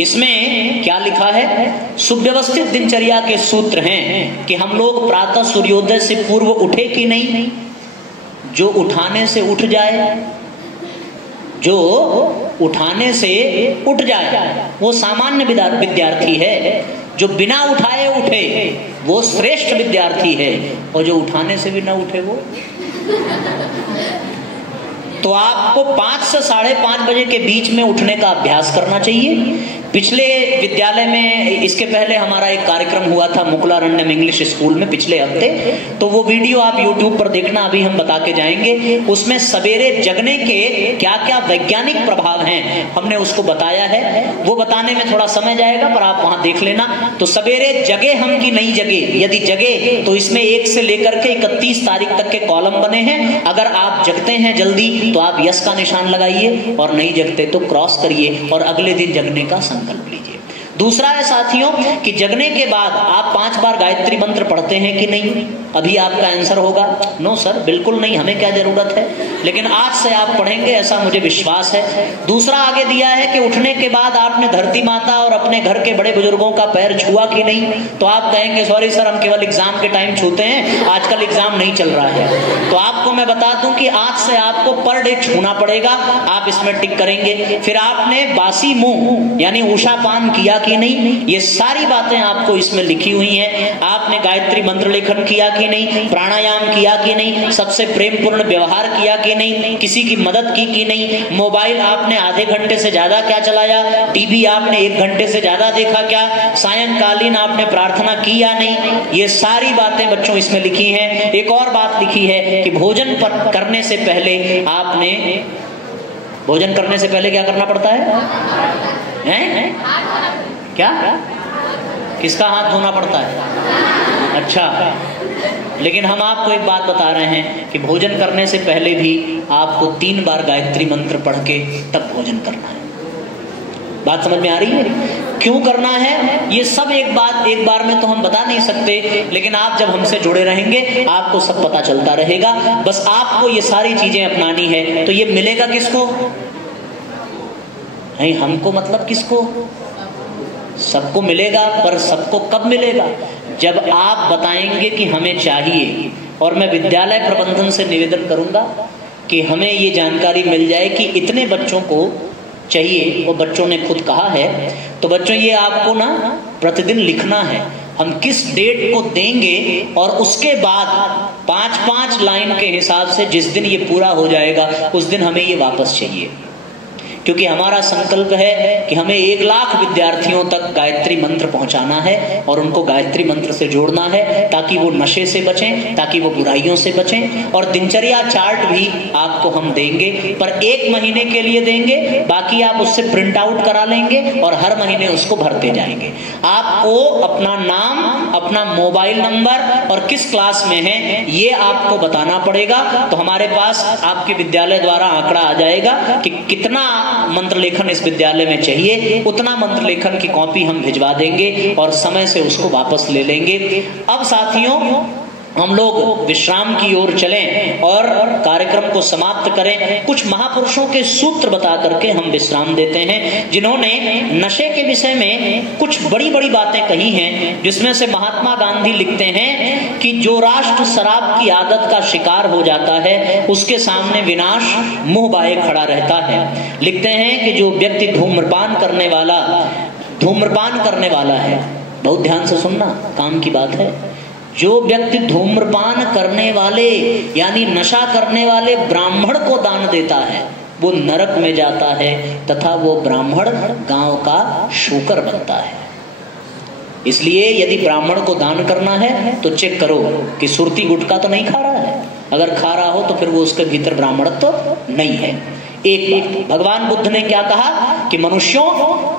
इसमें क्या लिखा है? सुव्यवस्थित दिनचर्या के सूत्र हैं कि हम लोग प्रातः सूर्योदय से पूर्व उठे कि नहीं। जो उठाने से उठ जाए, जो उठाने से उठ जाए वो सामान्य विद्यार्थी है। जो बिना उठाए उठे वो श्रेष्ठ विद्यार्थी है, और जो उठाने से भी ना उठे वो। तो आपको 5 से 5:30 बजे के बीच में उठने का अभ्यास करना चाहिए। पिछले विद्यालय में, इसके पहले हमारा एक कार्यक्रम हुआ था मुकलारण्यम इंग्लिश स्कूल में पिछले हफ्ते, तो वो वीडियो आप YouTube पर देखना, अभी हम बता के जाएंगे। उसमें सवेरे जगने के क्या क्या वैज्ञानिक प्रभाव हैं हमने उसको बताया है। वो बताने में थोड़ा समय जाएगा, पर आप वहां देख लेना। तो सवेरे जगे हम कि नहीं जगे, यदि जगे तो इसमें 1 से लेकर के 31 तारीख तक के कॉलम बने हैं। अगर आप जगते हैं जल्दी तो आप यस का निशान लगाइए, और नहीं जगते तो क्रॉस करिए, और अगले दिन जगने का संकल्प लीजिए। दूसरा है साथियों कि जगने के बाद आप 5 बार गायत्री मंत्र पढ़ते हैं कि नहीं। अभी आपका आंसर होगा नो सर, बिल्कुल नहीं, हमें क्या जरूरत है। लेकिन आज से आप पढ़ेंगे, ऐसा मुझे विश्वास है। दूसरा आगे दिया है कि उठने के बाद आपने धरती माता और अपने घर के बड़े बुजुर्गों का पैर छुआ कि नहीं। तो आप कहेंगे सॉरी सर, हम केवल एग्जाम के टाइम छूते हैं, आजकल एग्जाम नहीं चल रहा है। तो आपको मैं बता दूं कि आज से आपको पर डे छूना पड़ेगा। आप इसमें टिक करेंगे। फिर आपने बासी मुंह यानी उषा पान किया कि नहीं, ये सारी बातें आपको इसमें लिखी हुई हैं। आपने गायत्री मंत्र लेखन किया कि नहीं, प्राणायाम किया कि नहीं, सबसे प्रेमपूर्ण व्यवहार किया कि नहीं, किसी की मदद की कि नहीं, मोबाइल आपने आधे घंटे से ज्यादा क्या चलाया, टीवी आपने 1 घंटे से ज्यादा देखा क्या, सायंकालीन आपने प्रार्थना की या नहीं, ये सारी बातें बच्चों इसमें लिखी हैं। एक और बात लिखी है कि भोजन करने से पहले आपने, भोजन करने से पहले क्या करना पड़ता है? हैं? क्या? किसका हाथ धोना पड़ता है? अच्छा, लेकिन हम आपको एक बात बता रहे हैं कि भोजन करने से पहले भी आपको 3 बार गायत्री मंत्र पढ़ के तब भोजन करना है। बात समझ में आ रही है? क्यों करना है ये सब एक बार में तो हम बता नहीं सकते, लेकिन आप जब हमसे जुड़े रहेंगे आपको सब पता चलता रहेगा। बस आपको ये सारी चीजें अपनानी है। तो ये मिलेगा किसको? नहीं, हमको मतलब किसको? सबको मिलेगा, पर सबको कब मिलेगा? जब आप बताएंगे कि हमें चाहिए। और मैं विद्यालय प्रबंधन से निवेदन करूंगा कि हमें ये जानकारी मिल जाए कि इतने बच्चों को चाहिए, वो बच्चों ने खुद कहा है। तो बच्चों ये आपको ना प्रतिदिन लिखना है, हम किस डेट को देंगे, और उसके बाद 5-5 लाइन के हिसाब से जिस दिन ये पूरा हो जाएगा उस दिन हमें ये वापस चाहिए। क्योंकि हमारा संकल्प है कि हमें 1 लाख विद्यार्थियों तक गायत्री मंत्र पहुंचाना है और उनको गायत्री मंत्र से जोड़ना है, ताकि वो नशे से बचें, ताकि वो बुराइयों से बचें। और दिनचर्या चार्ट भी आपको हम देंगे, पर 1 महीने के लिए देंगे, बाकी आप उससे प्रिंट आउट करा लेंगे और हर महीने उसको भरते जाएंगे। आपको अपना नाम, अपना मोबाइल नंबर और किस क्लास में है ये आपको बताना पड़ेगा। तो हमारे पास आपके विद्यालय द्वारा आंकड़ा आ जाएगा कि कितना मंत्र लेखन इस विद्यालय में चाहिए, उतना मंत्र लेखन की कॉपी हम भिजवा देंगे और समय से उसको वापस ले लेंगे। अब साथियों, हम लोग विश्राम की ओर चलें और कार्यक्रम को समाप्त करें। कुछ महापुरुषों के सूत्र बता करके हम विश्राम देते हैं, जिन्होंने नशे के विषय में कुछ बड़ी बड़ी बातें कही हैं, जिसमें से महात्मा गांधी लिखते हैं कि जो राष्ट्र शराब की आदत का शिकार हो जाता है उसके सामने विनाश मुंह बाए खड़ा रहता है। लिखते हैं कि जो व्यक्ति धूम्रपान करने वाला है, बहुत ध्यान से सुनना, काम की बात है, जो व्यक्ति धूम्रपान करने वाले यानी नशा करने वाले ब्राह्मण को दान देता है वो नरक में जाता है, तथा वो ब्राह्मण गांव का शूकर बनता है। इसलिए यदि ब्राह्मण को दान करना है तो चेक करो कि सुरती गुटखा तो नहीं खा रहा है। अगर खा रहा हो तो फिर वो उसके भीतर ब्राह्मणत्व तो नहीं है। एक बात, भगवान बुद्ध ने क्या कहा कि मनुष्यों,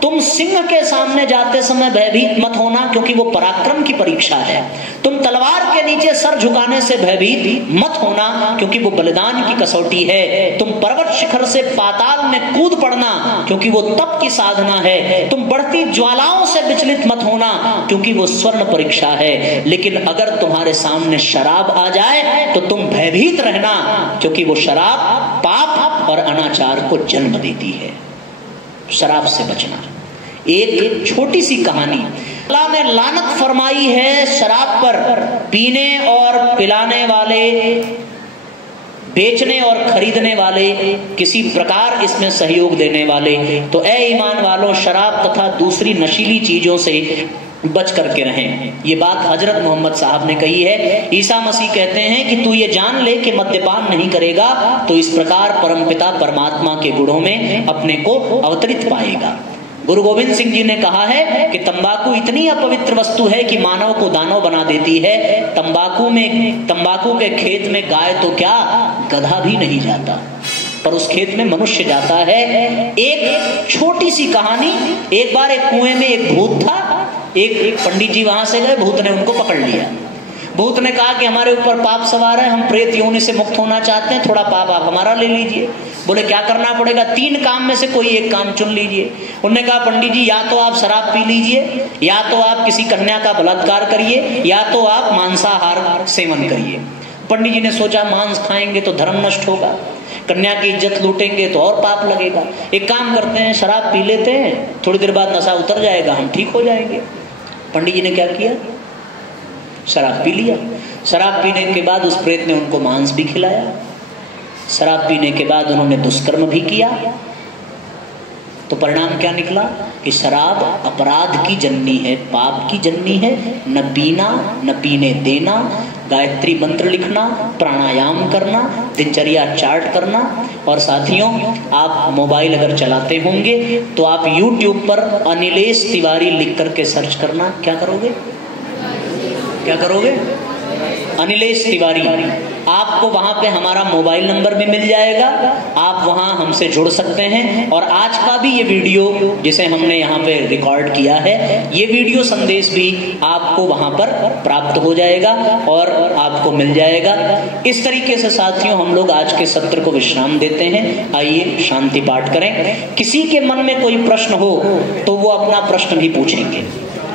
तुम सिंह के सामने जाते समय भयभीत मत होना, क्योंकि वो पराक्रम की परीक्षा है। तुम तलवार के नीचे सर झुकाने से भयभीत मत होना, क्योंकि वो बलिदान की कसौटी है। तुम पर्वत शिखर से पाताल में कूद पड़ना, क्योंकि वो तप की साधना है। तुम बढ़ती ज्वालाओं से विचलित मत होना, क्योंकि वो स्वर्ण परीक्षा है। लेकिन अगर तुम्हारे सामने शराब आ जाए तो तुम भयभीत रहना, क्योंकि वो शराब पाप और अनाचार को जन्म देती है। शराब से बचना। एक छोटी सी कहानी, अल्लाह ने लानत फरमाई है शराब पर, पीने और पिलाने वाले, बेचने और खरीदने वाले, किसी प्रकार इसमें सहयोग देने वाले। तो ए ईमान वालों, शराब तथा दूसरी नशीली चीजों से बच करके रहें। ये बात हजरत मोहम्मद साहब ने कही है। ईसा मसीह कहते हैं कि तू ये जान ले कि मद्यपान नहीं करेगा तो इस प्रकार परमपिता परमात्मा के गुणों में अपने को अवतरित पाएगा। गुरु गोविंद सिंह जी ने कहा है कि तंबाकू इतनी अपवित्र वस्तु है कि मानव को दानव बना देती है। तंबाकू के खेत में गाय तो क्या, गधा भी नहीं जाता, पर उस खेत में मनुष्य जाता है। एक छोटी सी कहानी, एक बार एक कुएं में एक भूत था। एक पंडित जी वहां से गए, भूत ने उनको पकड़ लिया। भूत ने कहा कि हमारे ऊपर पाप सवार है, हम प्रेत योनि से मुक्त होना चाहते हैं, थोड़ा पाप आप हमारा ले लीजिए। बोले क्या करना पड़ेगा? 3 काम में से कोई एक काम चुन लीजिए। उन्होंने कहा पंडित जी, या तो आप शराब पी लीजिए, या तो आप किसी कन्या का बलात्कार करिए, या तो आप मांसाहार सेवन करिए। पंडित जी ने सोचा मांस खाएंगे तो धर्म नष्ट होगा, कन्या की इज्जत लूटेंगे तो और पाप लगेगा। एक काम करते हैं, शराब पी लेते हैं, थोड़ी देर बाद नशा उतर जाएगा, हम ठीक हो जाएंगे। पंडित जी ने क्या किया? शराब पी लिया। शराब पीने के बाद उस प्रेत ने उनको मांस भी खिलाया। शराब पीने के बाद उन्होंने दुष्कर्म भी किया। तो परिणाम क्या निकला कि शराब अपराध की जननी है, पाप की जननी है। न पीना, न पीने देना, गायत्री मंत्र लिखना, प्राणायाम करना, दिनचर्या चार्ट करना। और साथियों, आप मोबाइल अगर चलाते होंगे तो आप YouTube पर अनिलेश तिवारी लिख करके सर्च करना। क्या करोगे? क्या करोगे? अनिलेश तिवारी। आपको वहां पे हमारा मोबाइल नंबर भी मिल जाएगा, आप वहां हमसे जुड़ सकते हैं। और आज का भी ये वीडियो जिसे हमने यहाँ पे रिकॉर्ड किया है, ये वीडियो संदेश भी आपको वहां पर प्राप्त हो जाएगा और आपको मिल जाएगा। इस तरीके से साथियों हम लोग आज के सत्र को विश्राम देते हैं। आइए शांति पाठ करें। किसी के मन में कोई प्रश्न हो तो वो अपना प्रश्न भी पूछेंगे,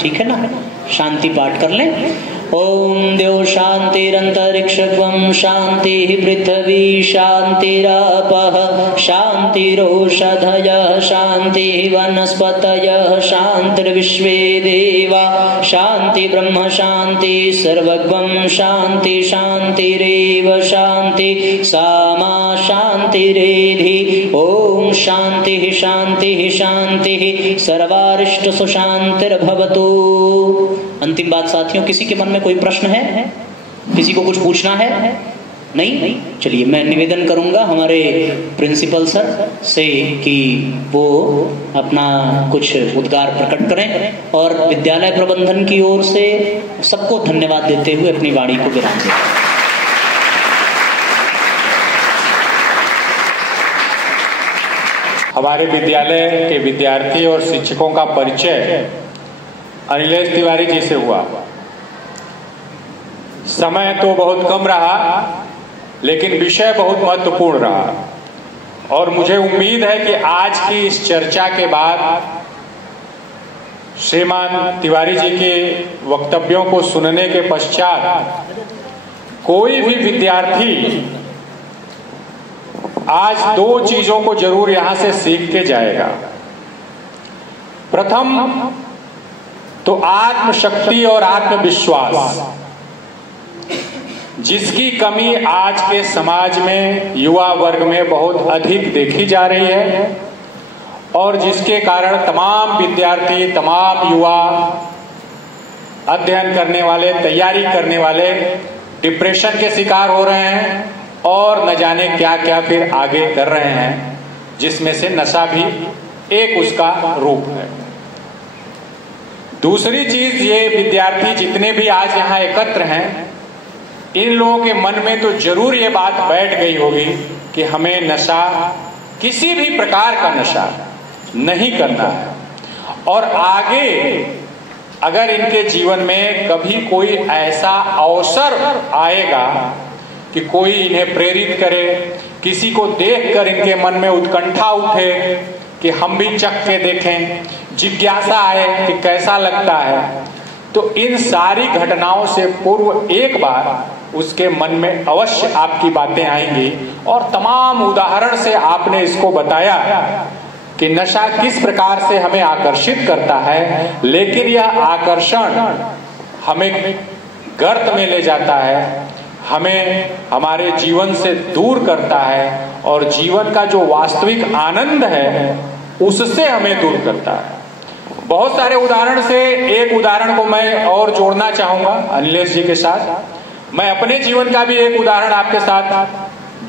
ठीक है ना? शांति पाठ कर लें। ओम द्यो शांतिरंतरिक्षं शांति पृथ्वी शांतिरापः शांतिरोषधयः शांति वनस्पतयः शांतिर्विश्वे देवा शांति ब्रह्म शांति सर्वगं शांति शांतिरेव शांति सामा शांतिरेधि। ओम शांति शांति शांति सर्वारिष्ट सुशांतिर्भवतु। अंतिम बात साथियों, किसी के मन में कोई प्रश्न है? किसी को कुछ पूछना है? नहीं? चलिए मैं निवेदन करूंगा हमारे प्रिंसिपल सर से कि वो अपना कुछ उद्गार प्रकट करें और विद्यालय प्रबंधन की ओर से सबको धन्यवाद देते हुए अपनी वाणी को विराम दें। हमारे विद्यालय के विद्यार्थी और शिक्षकों का परिचय अनिलेश तिवारी जी से हुआ। समय तो बहुत कम रहा, लेकिन विषय बहुत महत्वपूर्ण रहा। और मुझे उम्मीद है कि आज की इस चर्चा के बाद श्रीमान तिवारी जी के वक्तव्यों को सुनने के पश्चात कोई भी विद्यार्थी आज दो चीजों को जरूर यहां से सीख के जाएगा। प्रथम तो आत्मशक्ति और आत्मविश्वास, जिसकी कमी आज के समाज में युवा वर्ग में बहुत अधिक देखी जा रही है और जिसके कारण तमाम विद्यार्थी, तमाम युवा, अध्ययन करने वाले, तैयारी करने वाले डिप्रेशन के शिकार हो रहे हैं और न जाने क्या क्या फिर आगे कर रहे हैं, जिसमें से नशा भी एक उसका रूप है। दूसरी चीज, ये विद्यार्थी जितने भी आज यहाँ एकत्र हैं, इन लोगों के मन में तो जरूर ये बात बैठ गई होगी कि हमें नशा, किसी भी प्रकार का नशा नहीं करना है। और आगे अगर इनके जीवन में कभी कोई ऐसा अवसर आएगा कि कोई इन्हें प्रेरित करे, किसी को देखकर इनके मन में उत्कंठा उठे कि हम भी चख के देखें, जिज्ञासा आए कि कैसा लगता है, तो इन सारी घटनाओं से पूर्व एक बार उसके मन में अवश्य आपकी बातें आएंगी। और तमाम उदाहरण से आपने इसको बताया कि नशा किस प्रकार से हमें आकर्षित करता है, लेकिन यह आकर्षण हमें गर्त में ले जाता है, हमें हमारे जीवन से दूर करता है और जीवन का जो वास्तविक आनंद है उससे हमें दूर करता है। बहुत सारे उदाहरण से एक उदाहरण को मैं और जोड़ना चाहूंगा अनिलेश जी के साथ। मैं अपने जीवन का भी एक उदाहरण आपके साथ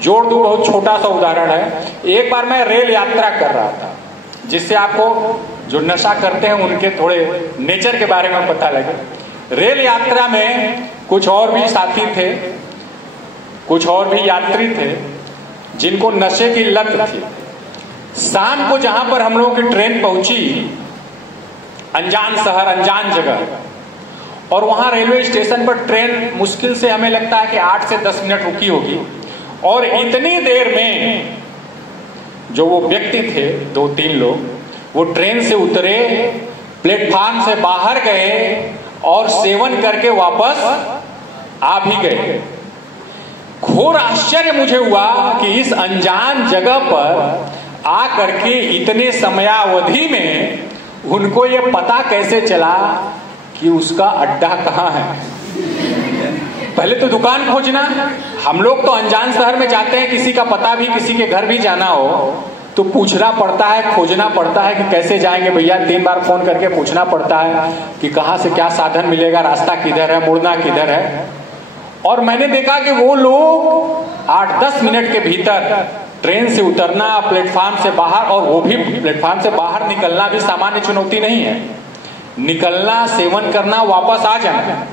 जोड़ दूं, बहुत छोटा सा उदाहरण है। एक बार मैं रेल यात्रा कर रहा था, जिससे आपको जो नशा करते हैं उनके थोड़े नेचर के बारे में पता लगे। रेल यात्रा में कुछ और भी साथी थे, कुछ और भी यात्री थे जिनको नशे की लत थी। शाम को जहां पर हम लोगों की ट्रेन पहुंची, अनजान शहर, अनजान जगह, और वहां रेलवे स्टेशन पर ट्रेन मुश्किल से हमें लगता है कि 8 से 10 मिनट रुकी होगी। और इतनी देर में जो वो व्यक्ति थे, 2-3 लोग, वो ट्रेन से उतरे, प्लेटफार्म से बाहर गए और सेवन करके वापस आ भी गए। घोर आश्चर्य मुझे हुआ कि इस अनजान जगह पर आ करके इतने समयावधि में उनको ये पता कैसे चला कि उसका अड्डा कहाँ है। पहले तो दुकान खोजना, हम लोग तो अनजान शहर में जाते हैं, किसी का पता भी, किसी के घर भी जाना हो तो पूछना पड़ता है, खोजना पड़ता है कि कैसे जाएंगे भैया। 3 बार फोन करके पूछना पड़ता है कि कहाँ से क्या साधन मिलेगा, रास्ता किधर है, मुड़ना किधर है। और मैंने देखा कि वो लोग 8-10 मिनट के भीतर ट्रेन से उतरना, प्लेटफॉर्म से बाहर, और वो भी प्लेटफॉर्म से बाहर निकलना भी सामान्य चुनौती नहीं है। निकलना, सेवन करना, वापस आ जाना।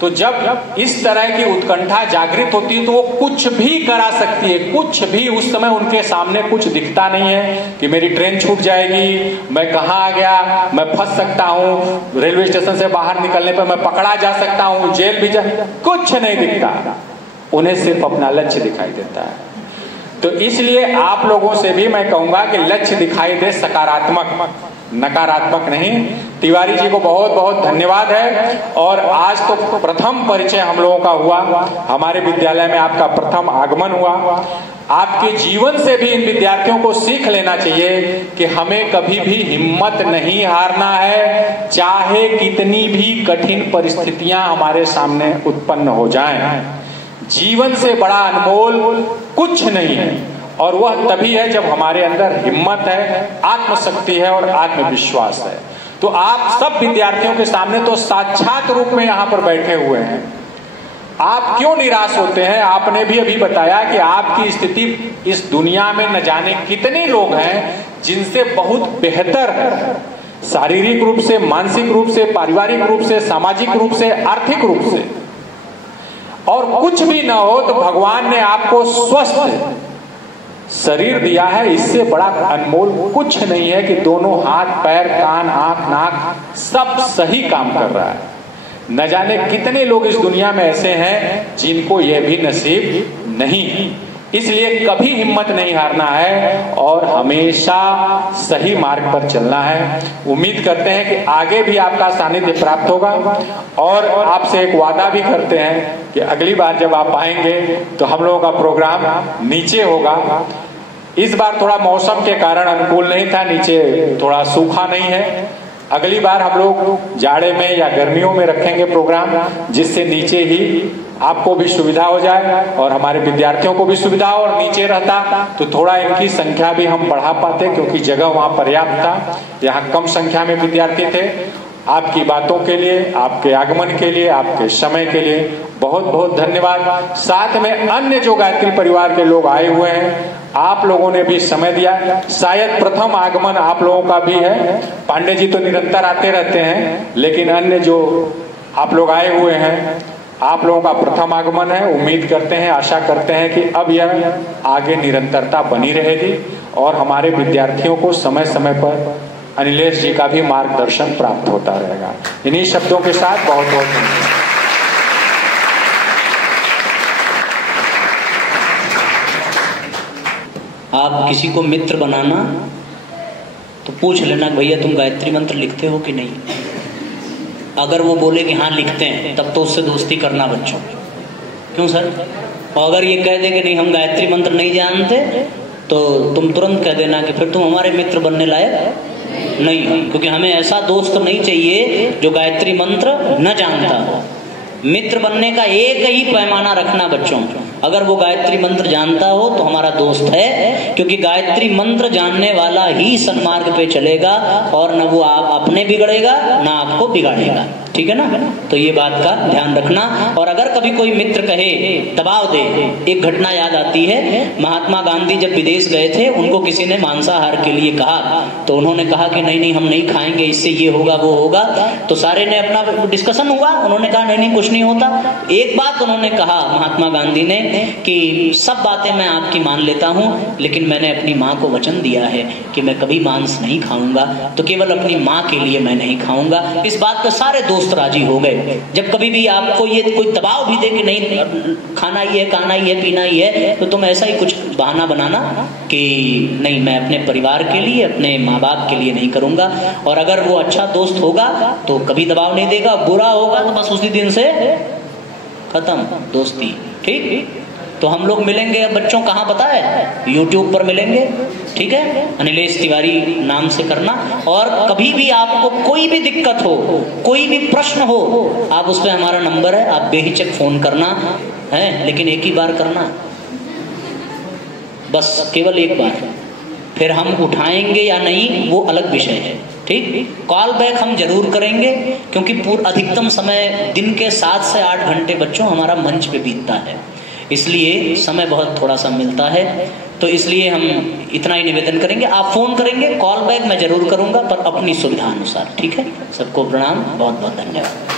तो जब इस तरह की उत्कंठा जागृत होती है तो वो कुछ भी करा सकती है, कुछ भी। उस समय उनके सामने कुछ दिखता नहीं है कि मेरी ट्रेन छूट जाएगी, मैं कहाँ आ गया, मैं फंस सकता हूँ, रेलवे स्टेशन से बाहर निकलने पर मैं पकड़ा जा सकता हूँ, जेल भी जा, कुछ नहीं दिखता। उन्हें सिर्फ अपना लक्ष्य दिखाई देता है। तो इसलिए आप लोगों से भी मैं कहूंगा कि लक्ष्य दिखाई दे, सकारात्मक, नकारात्मक नहीं। तिवारी जी को बहुत बहुत धन्यवाद है। और आज तो प्रथम परिचय हम लोगों का हुआ, हमारे विद्यालय में आपका प्रथम आगमन हुआ। आपके जीवन से भी इन विद्यार्थियों को सीख लेना चाहिए कि हमें कभी भी हिम्मत नहीं हारना है, चाहे कितनी भी कठिन परिस्थितियां हमारे सामने उत्पन्न हो जाएं। जीवन से बड़ा अनमोल कुछ नहीं है, और वह तभी है जब हमारे अंदर हिम्मत है, आत्मशक्ति है और आत्मविश्वास है। तो आप सब विद्यार्थियों के सामने तो साक्षात रूप में यहाँ पर बैठे हुए हैं। आप क्यों निराश होते हैं? आपने भी अभी बताया कि आपकी स्थिति इस दुनिया में न जाने कितने लोग हैं जिनसे बहुत बेहतर है, शारीरिक रूप से, मानसिक रूप से, पारिवारिक रूप से, सामाजिक रूप से, आर्थिक रूप से। और कुछ भी न हो तो भगवान ने आपको स्वस्थ शरीर दिया है, इससे बड़ा अनमोल कुछ नहीं है कि दोनों हाथ, पैर, कान, आंख, नाक सब सही काम कर रहा है। न जाने कितने लोग इस दुनिया में ऐसे हैं जिनको यह भी नसीब नहीं है। इसलिए कभी हिम्मत नहीं हारना है और हमेशा सही मार्ग पर चलना है। उम्मीद करते हैं कि आगे भी आपका सानिध्य प्राप्त होगा, और आपसे एक वादा भी करते हैं कि अगली बार जब आप आएंगे तो हम लोगों का प्रोग्राम नीचे होगा। इस बार थोड़ा मौसम के कारण अनुकूल नहीं था, नीचे थोड़ा सूखा नहीं है। अगली बार हम लोग जाड़े में या गर्मियों में रखेंगे प्रोग्राम, जिससे नीचे ही आपको भी सुविधा हो जाए और हमारे विद्यार्थियों को भी सुविधा हो। और नीचे रहता तो थोड़ा इनकी संख्या भी हम बढ़ा पाते, क्योंकि जगह वहाँ पर्याप्त था, यहाँ कम संख्या में विद्यार्थी थे। आपकी बातों के लिए, आपके आगमन के लिए, आपके समय के लिए बहुत बहुत धन्यवाद। साथ में अन्य जो गायत्री परिवार के लोग आए हुए हैं, आप लोगों ने भी समय दिया। शायद प्रथम आगमन आप लोगों का भी है, पांडे जी तो निरंतर आते रहते हैं, लेकिन अन्य जो आप लोग आए हुए हैं, आप लोगों का प्रथम आगमन है। उम्मीद करते हैं, आशा करते हैं कि अब यह आगे निरंतरता बनी रहेगी और हमारे विद्यार्थियों को समय समय पर अनिलेश जी का भी मार्गदर्शन प्राप्त होता रहेगा। इन्हीं शब्दों के साथ बहुत बहुत धन्यवाद। आप किसी को मित्र बनाना तो पूछ लेना, भैया तुम गायत्री मंत्र लिखते हो कि नहीं। अगर वो बोले कि हाँ लिखते हैं, तब तो उससे दोस्ती करना बच्चों। क्यों सर? और अगर ये कह दे कि नहीं हम गायत्री मंत्र नहीं जानते, तो तुम तुरंत कह देना कि फिर तुम हमारे मित्र बनने लायक नहीं हो, क्योंकि हमें ऐसा दोस्त नहीं चाहिए जो गायत्री मंत्र न जानता हो। मित्र बनने का एक ही पैमाना रखना बच्चों, अगर वो गायत्री मंत्र जानता हो तो हमारा दोस्त है, क्योंकि गायत्री मंत्र जानने वाला ही सन्मार्ग पे चलेगा और न वो आप अपने बिगड़ेगा ना आपको बिगाड़ेगा। ठीक है ना? तो ये बात का ध्यान रखना। और अगर कभी कोई मित्र कहे, दबाव दे, एक घटना याद आती है, महात्मा गांधी जब विदेश गए थे, उनको किसी ने मांसाहार के लिए कहा, तो उन्होंने कहा कि नहीं नहीं हम नहीं खाएंगे, इससे ये होगा वो होगा। तो सारे ने अपना डिस्कशन हुआ, उन्होंने कहा नहीं नहीं कुछ नहीं होता। एक बात उन्होंने कहा महात्मा गांधी ने कि सब बातें मैं आपकी मान लेता हूँ, लेकिन मैंने अपनी माँ को वचन दिया है कि मैं कभी मांस नहीं खाऊंगा, तो केवल अपनी माँ के लिए मैं नहीं खाऊंगा। इस बात पे सारे दोस्त राजी हो गए। जब कभी भी आपको ये कोई दबाव भी दे कि नहीं खाना ही है, खाना ही है, पीना ही है, तो तुम ऐसा ही कुछ बहाना बनाना कि नहीं मैं अपने परिवार के लिए, अपने माँ बाप के लिए नहीं करूंगा। और अगर वो अच्छा दोस्त होगा तो कभी दबाव नहीं देगा, बुरा होगा तो बस उसी दिन से खत्म दोस्ती। ठीक? तो हम लोग मिलेंगे अब बच्चों कहाँ पता है? YouTube पर मिलेंगे। ठीक है? अनिलेश तिवारी नाम से करना। और कभी भी आपको कोई भी दिक्कत हो, कोई भी प्रश्न हो, आप उस पर हमारा नंबर है, आप बेहिचक फोन करना है, लेकिन एक ही बार करना, बस केवल एक बार। फिर हम उठाएंगे या नहीं वो अलग विषय है। ठीक, कॉल बैक हम जरूर करेंगे, क्योंकि अधिकतम समय दिन के 7 से 8 घंटे बच्चों हमारा मंच पे बीतता है, इसलिए समय बहुत थोड़ा सा मिलता है। तो इसलिए हम इतना ही निवेदन करेंगे। आप फोन करेंगे, कॉल बैक मैं जरूर करूंगा, पर अपनी सुविधा अनुसार। ठीक है, सबको प्रणाम, बहुत बहुत धन्यवाद।